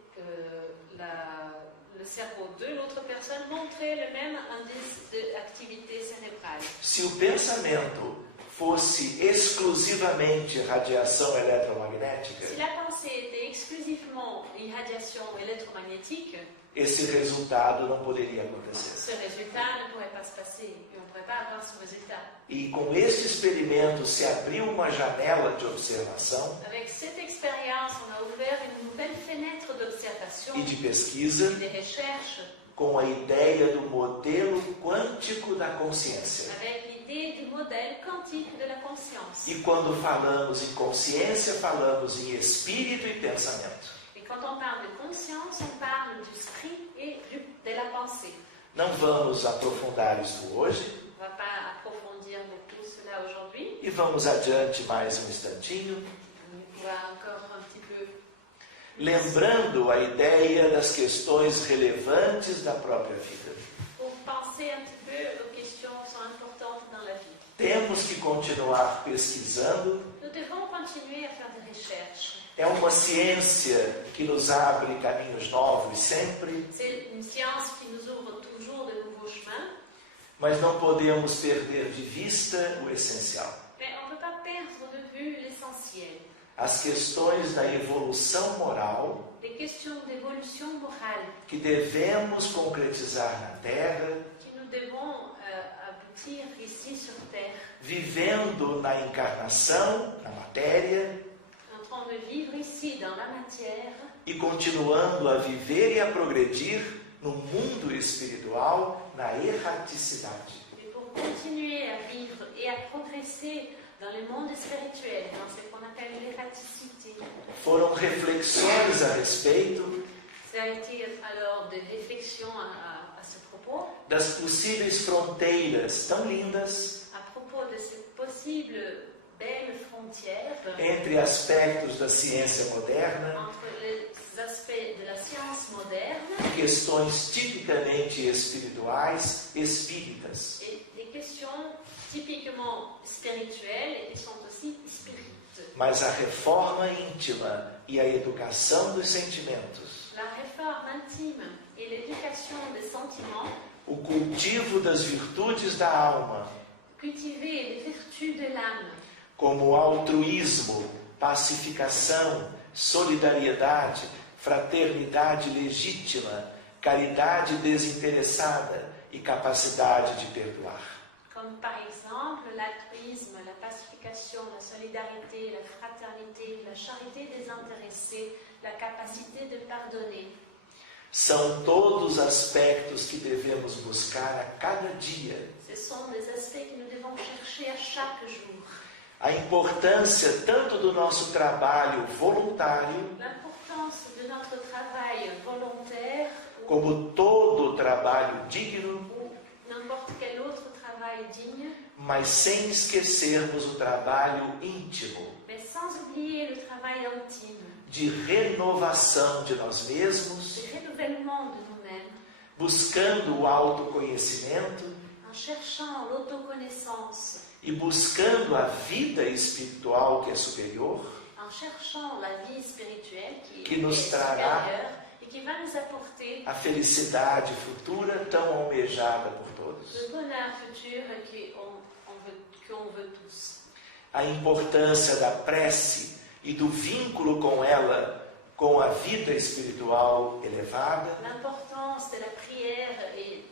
le cerveau de l'autre personne montrait le même indice d'activité cérébrale. Se o pensamento fosse exclusivamente radiação eletromagnética, Si la pensée était exclusivement irradiation électromagnétique, esse resultado não poderia acontecer. ce résultat ne pourrait pas se passer et on ne pourrait pas avoir ce résultat. E com este experimento se abriu uma janela de observação Avec cette expérience, on a ouvert une nouvelle fenêtre d'observation e de pesquisa et de recherche com a ideia do modelo quântico da consciência. avec l'idée du modèle quantique de la conscience. E quando falamos em consciência, falamos em espírito e pensamento. Et quand on parle de conscience, on parle du esprit et de la pensée. Não vamos aprofundar isso hoje On ne va pas approfondir beaucoup cela aujourd'hui. e vamos adiante mais instantinho, On va encore un petit peu lembrando a ideia das questões relevantes da própria vida. pour penser un petit peu aux questions qui sont importantes dans la vie. Temos que continuar pesquisando. Nous devons continuer à faire des recherches. É uma ciência que nos abre caminhos novos sempre, C'est une science qui nous ouvre toujours de nouveaux chemins, mas não podemos perder de vista o essencial. mais on ne peut pas perdre de vue l'essentiel. As questões da evolução moral Des questions d'évolution morale que devemos concretizar na Terra, que nous devons aboutir ici sur Terre, vivendo na encarnação, na matéria, en train de vivre ici dans la matière e continuando a viver e a progredir no mundo espiritual, na erraticidade. et pour continuer à vivre et à progresser dans le monde spirituel, dans ce qu'on appelle l'erraticité. Foram reflexões a respeito Ça a été alors des réflexions à ce propos, das possíveis fronteiras tão lindas à propos de ces possibles belles frontières entre aspectos da ciência moderna entre les aspects de la science moderne e questões tipicamente espirituais, espíritas. et des questions typiquement spirituelles et qui sont aussi spirites. Mas a reforma íntima e a educação dos sentimentos, La réforme intime et l'éducation des sentiments, o cultivo das virtudes da alma, cultiver les vertus de l'âme, como altruísmo, pacificação, solidariedade, fraternidade legítima, caridade desinteressada e capacidade de perdoar. Comme par exemple l'altruisme, la pacification, la solidarité, la fraternité, la charité désintéressée, la capacité de pardonner. São todos aspectos que devemos buscar a cada dia. Ce sont des aspects que nous devons chercher à chaque jour. A importância tanto do nosso trabalho voluntário, L'importance de notre travail volontaire como todo o trabalho digno, ou n'importe quel autre travail digne, mas sem esquecermos o trabalho íntimo, mais sans oublier le travail intime, de renovação de nós mesmos, le renouvellement de nous-mêmes, buscando o autoconhecimento en cherchant l'autoconnaissance, e buscando a vida espiritual que é superior, en cherchant la vie spirituelle Que qui nos est trará supérieure et qui va nous apporter a felicidade futura tão almejada por todos. le bonheur futur qu'on veut tous. A importância da prece e do vínculo com ela, com a vida espiritual elevada, L'importance de la prière et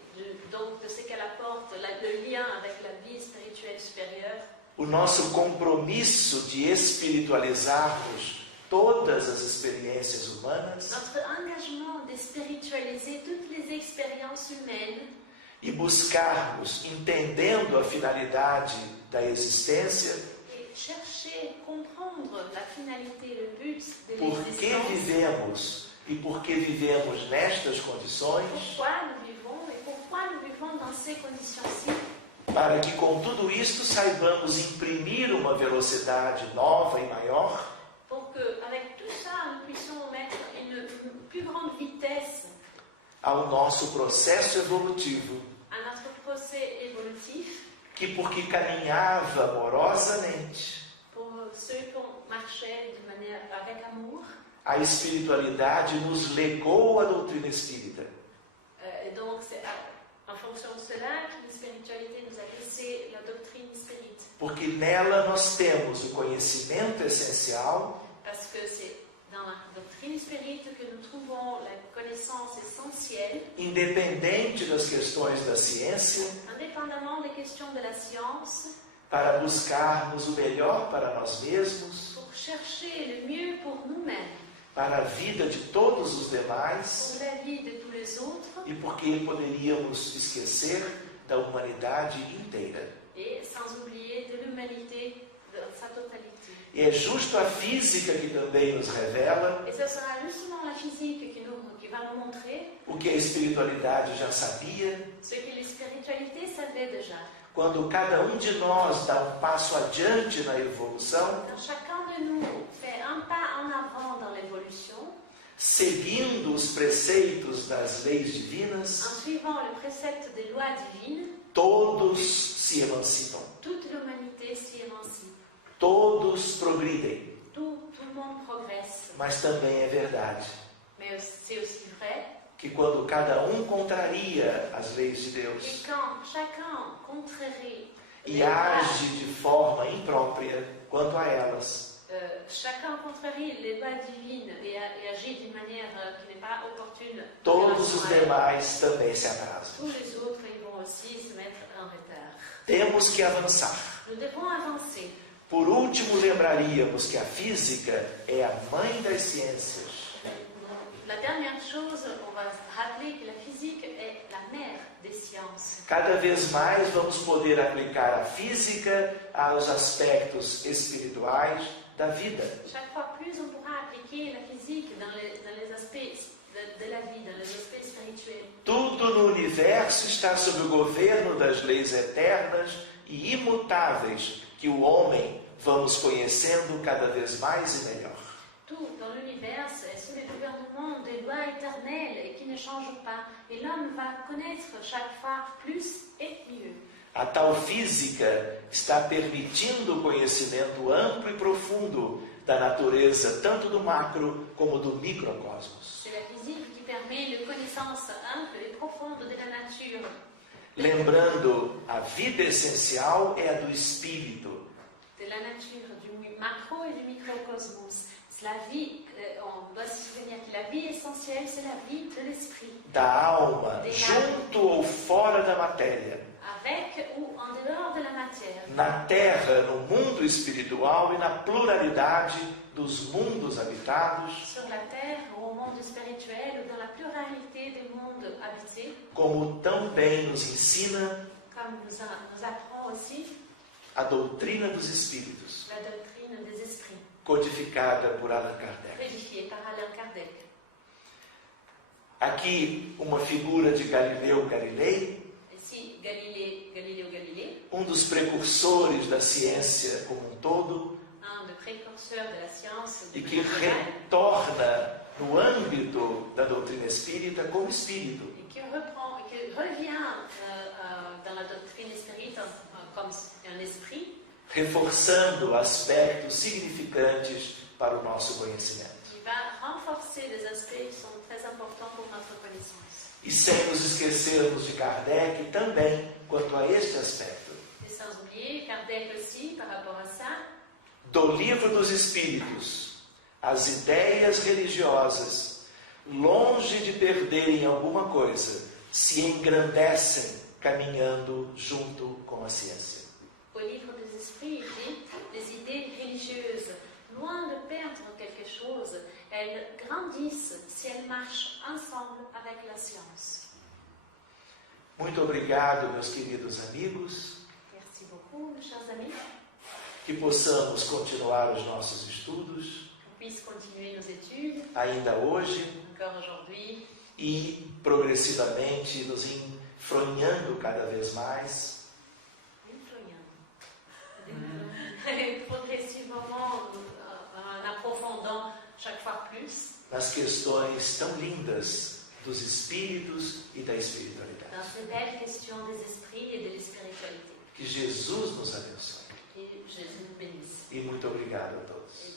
donc de ce qu'elle apporte, le lien avec la vie spirituelle supérieure, o nosso compromisso de espiritualizarmos todas as experiências humanas notre engagement de spiritualiser toutes les expériences humaines e buscarmos, entendendo a finalidade da existência, et chercher, comprendre la finalité, le but de por que l'existence, vivemos e por que vivemos nestas condições, pourquoi nous vivons et pourquoi nous vivons dans ces conditions-ci, para que com tudo isto saibamos imprimir uma velocidade nova e maior, pour qu'avec tout ça, nous puissions mettre une plus grande vitesse ao nosso processo evolutivo, à notre procès évolutif, que porque caminhava amorosamente, pour ceux qui ont marché de manière avec amour. a espiritualidade nos legou a doutrina espírita. Et donc, c'est en fonction de cela que la spiritualité nous a laissé la doctrine spirite. Porque nela nós temos o conhecimento essencial, Parce que c'est dans la doctrine spirite que nous trouvons la connaissance essentielle, independente das questões da ciência, indépendamment des questions de la science, para buscarmos o melhor para nós mesmos, pour chercher le mieux pour nous-mêmes, para a vida de todos os demais, pour la vie de tous les autres, e porque poderíamos esquecer da humanidade inteira. et sans oublier de l'humanité dans sa totalité. E é justo a física que também nos revela Et ce sera justement la physique qui va nous montrer o que a espiritualidade já sabia, ce que les spiritualités savaient déjà. quando cada um de nós dá um passo adiante na evolução, Quand chacun de nous fait un pas en avant dans l'évolution, seguindo os preceitos das leis en divinas, suivant le précepte des lois divines, todos se emancipam, toute l'humanité s'y émancipe. todos progridem. Tout le monde progresse. Mas também é verdade Mais c'est aussi vrai que quando cada um contraria as leis de que Deus quand chacun contrarie les e lois, age de forma imprópria quanto a elas, chacun contrarie les lois divines et agit d'une manière qui n'est pas opportune, todos os relationnelle, demais também se atrasam. tous les autres ils vont aussi se mettre en retard. Temos que avançar. Nous devons avancer. Por último, lembraríamos que a física é a mãe das ciências. La dernière chose, on va rappeler que la physique est la mère des sciences. Cada vez mais vamos poder aplicar a física aos aspectos espirituais da vida. Chaque fois plus, on pourra appliquer la physique dans les aspects de la vie, dans les aspects spirituels. Tudo no universo está sob o governo das leis eternas e imutáveis que o homem vamos conhecendo cada vez mais e melhor. Tout dans l'univers est sous le gouvernement des lois éternelles et qui ne changent pas. Et l'homme va connaître chaque fois plus et mieux. A tal física está permitindo o conhecimento amplo e profundo da natureza, tanto do macro como do microcosmos. C'est la physique qui permet une connaissance ample et profonde de la nature. Lembrando, a vida essencial é a do espírito. de la nature, du macro et du microcosmos. La vie, on doit se souvenir que la vie essentielle, c'est la vie de l'esprit. Da alma, junto ou fora da matéria. Avec ou en dehors de la matière. Na terra, no mundo espiritual e na pluralidade dos mundos habitados. Sur la terre, ou au monde spirituel, ou dans la pluralité des mondes habités. Como tão bem nos ensina Comme nous apprend aussi a doutrina dos espíritos, la doctrine des esprits, codificada por Allan Kardec. codifiée par Allan Kardec. Aqui uma figura de Galileu Galilei, Ici, Galileo Galilei, dos precursores da ciência como um todo, un des précurseurs de la science, e de que retorna no âmbito da doutrina espírita como espírito. et qui revient dans la doctrine spirite comme un esprit, Reforçando aspectos significantes para o nosso conhecimento. qui va renforcer des aspects qui sont très importants pour notre connaissance. E sem nos esquecermos de Kardec também quanto a este aspecto. Et sans oublier Kardec aussi par rapport à ça, Do Livro dos Espíritos, as ideias religiosas, longe de perderem alguma coisa, se engrandecem caminhando junto com a ciência. au livre des esprits, il dit les idées religieuses, loin de perdre quelque chose, elles grandissent si elles marchent ensemble avec la science. Muito obrigado, meus queridos amigos. Merci beaucoup, mes chers amis. Que possamos continuar os nossos estudos, Qu'on puisse continuer nos études, ainda hoje, encore aujourd'hui, e progressivamente nos enfronhando cada vez mais progressivement en approfondant chaque fois plus nas questões tão lindas dos espíritos e da espiritualidade. dans ces belles questions des esprits et de la spiritualité. Que Jesus nos abençoe. Que Jésus nous bénisse. E muito obrigado a todos.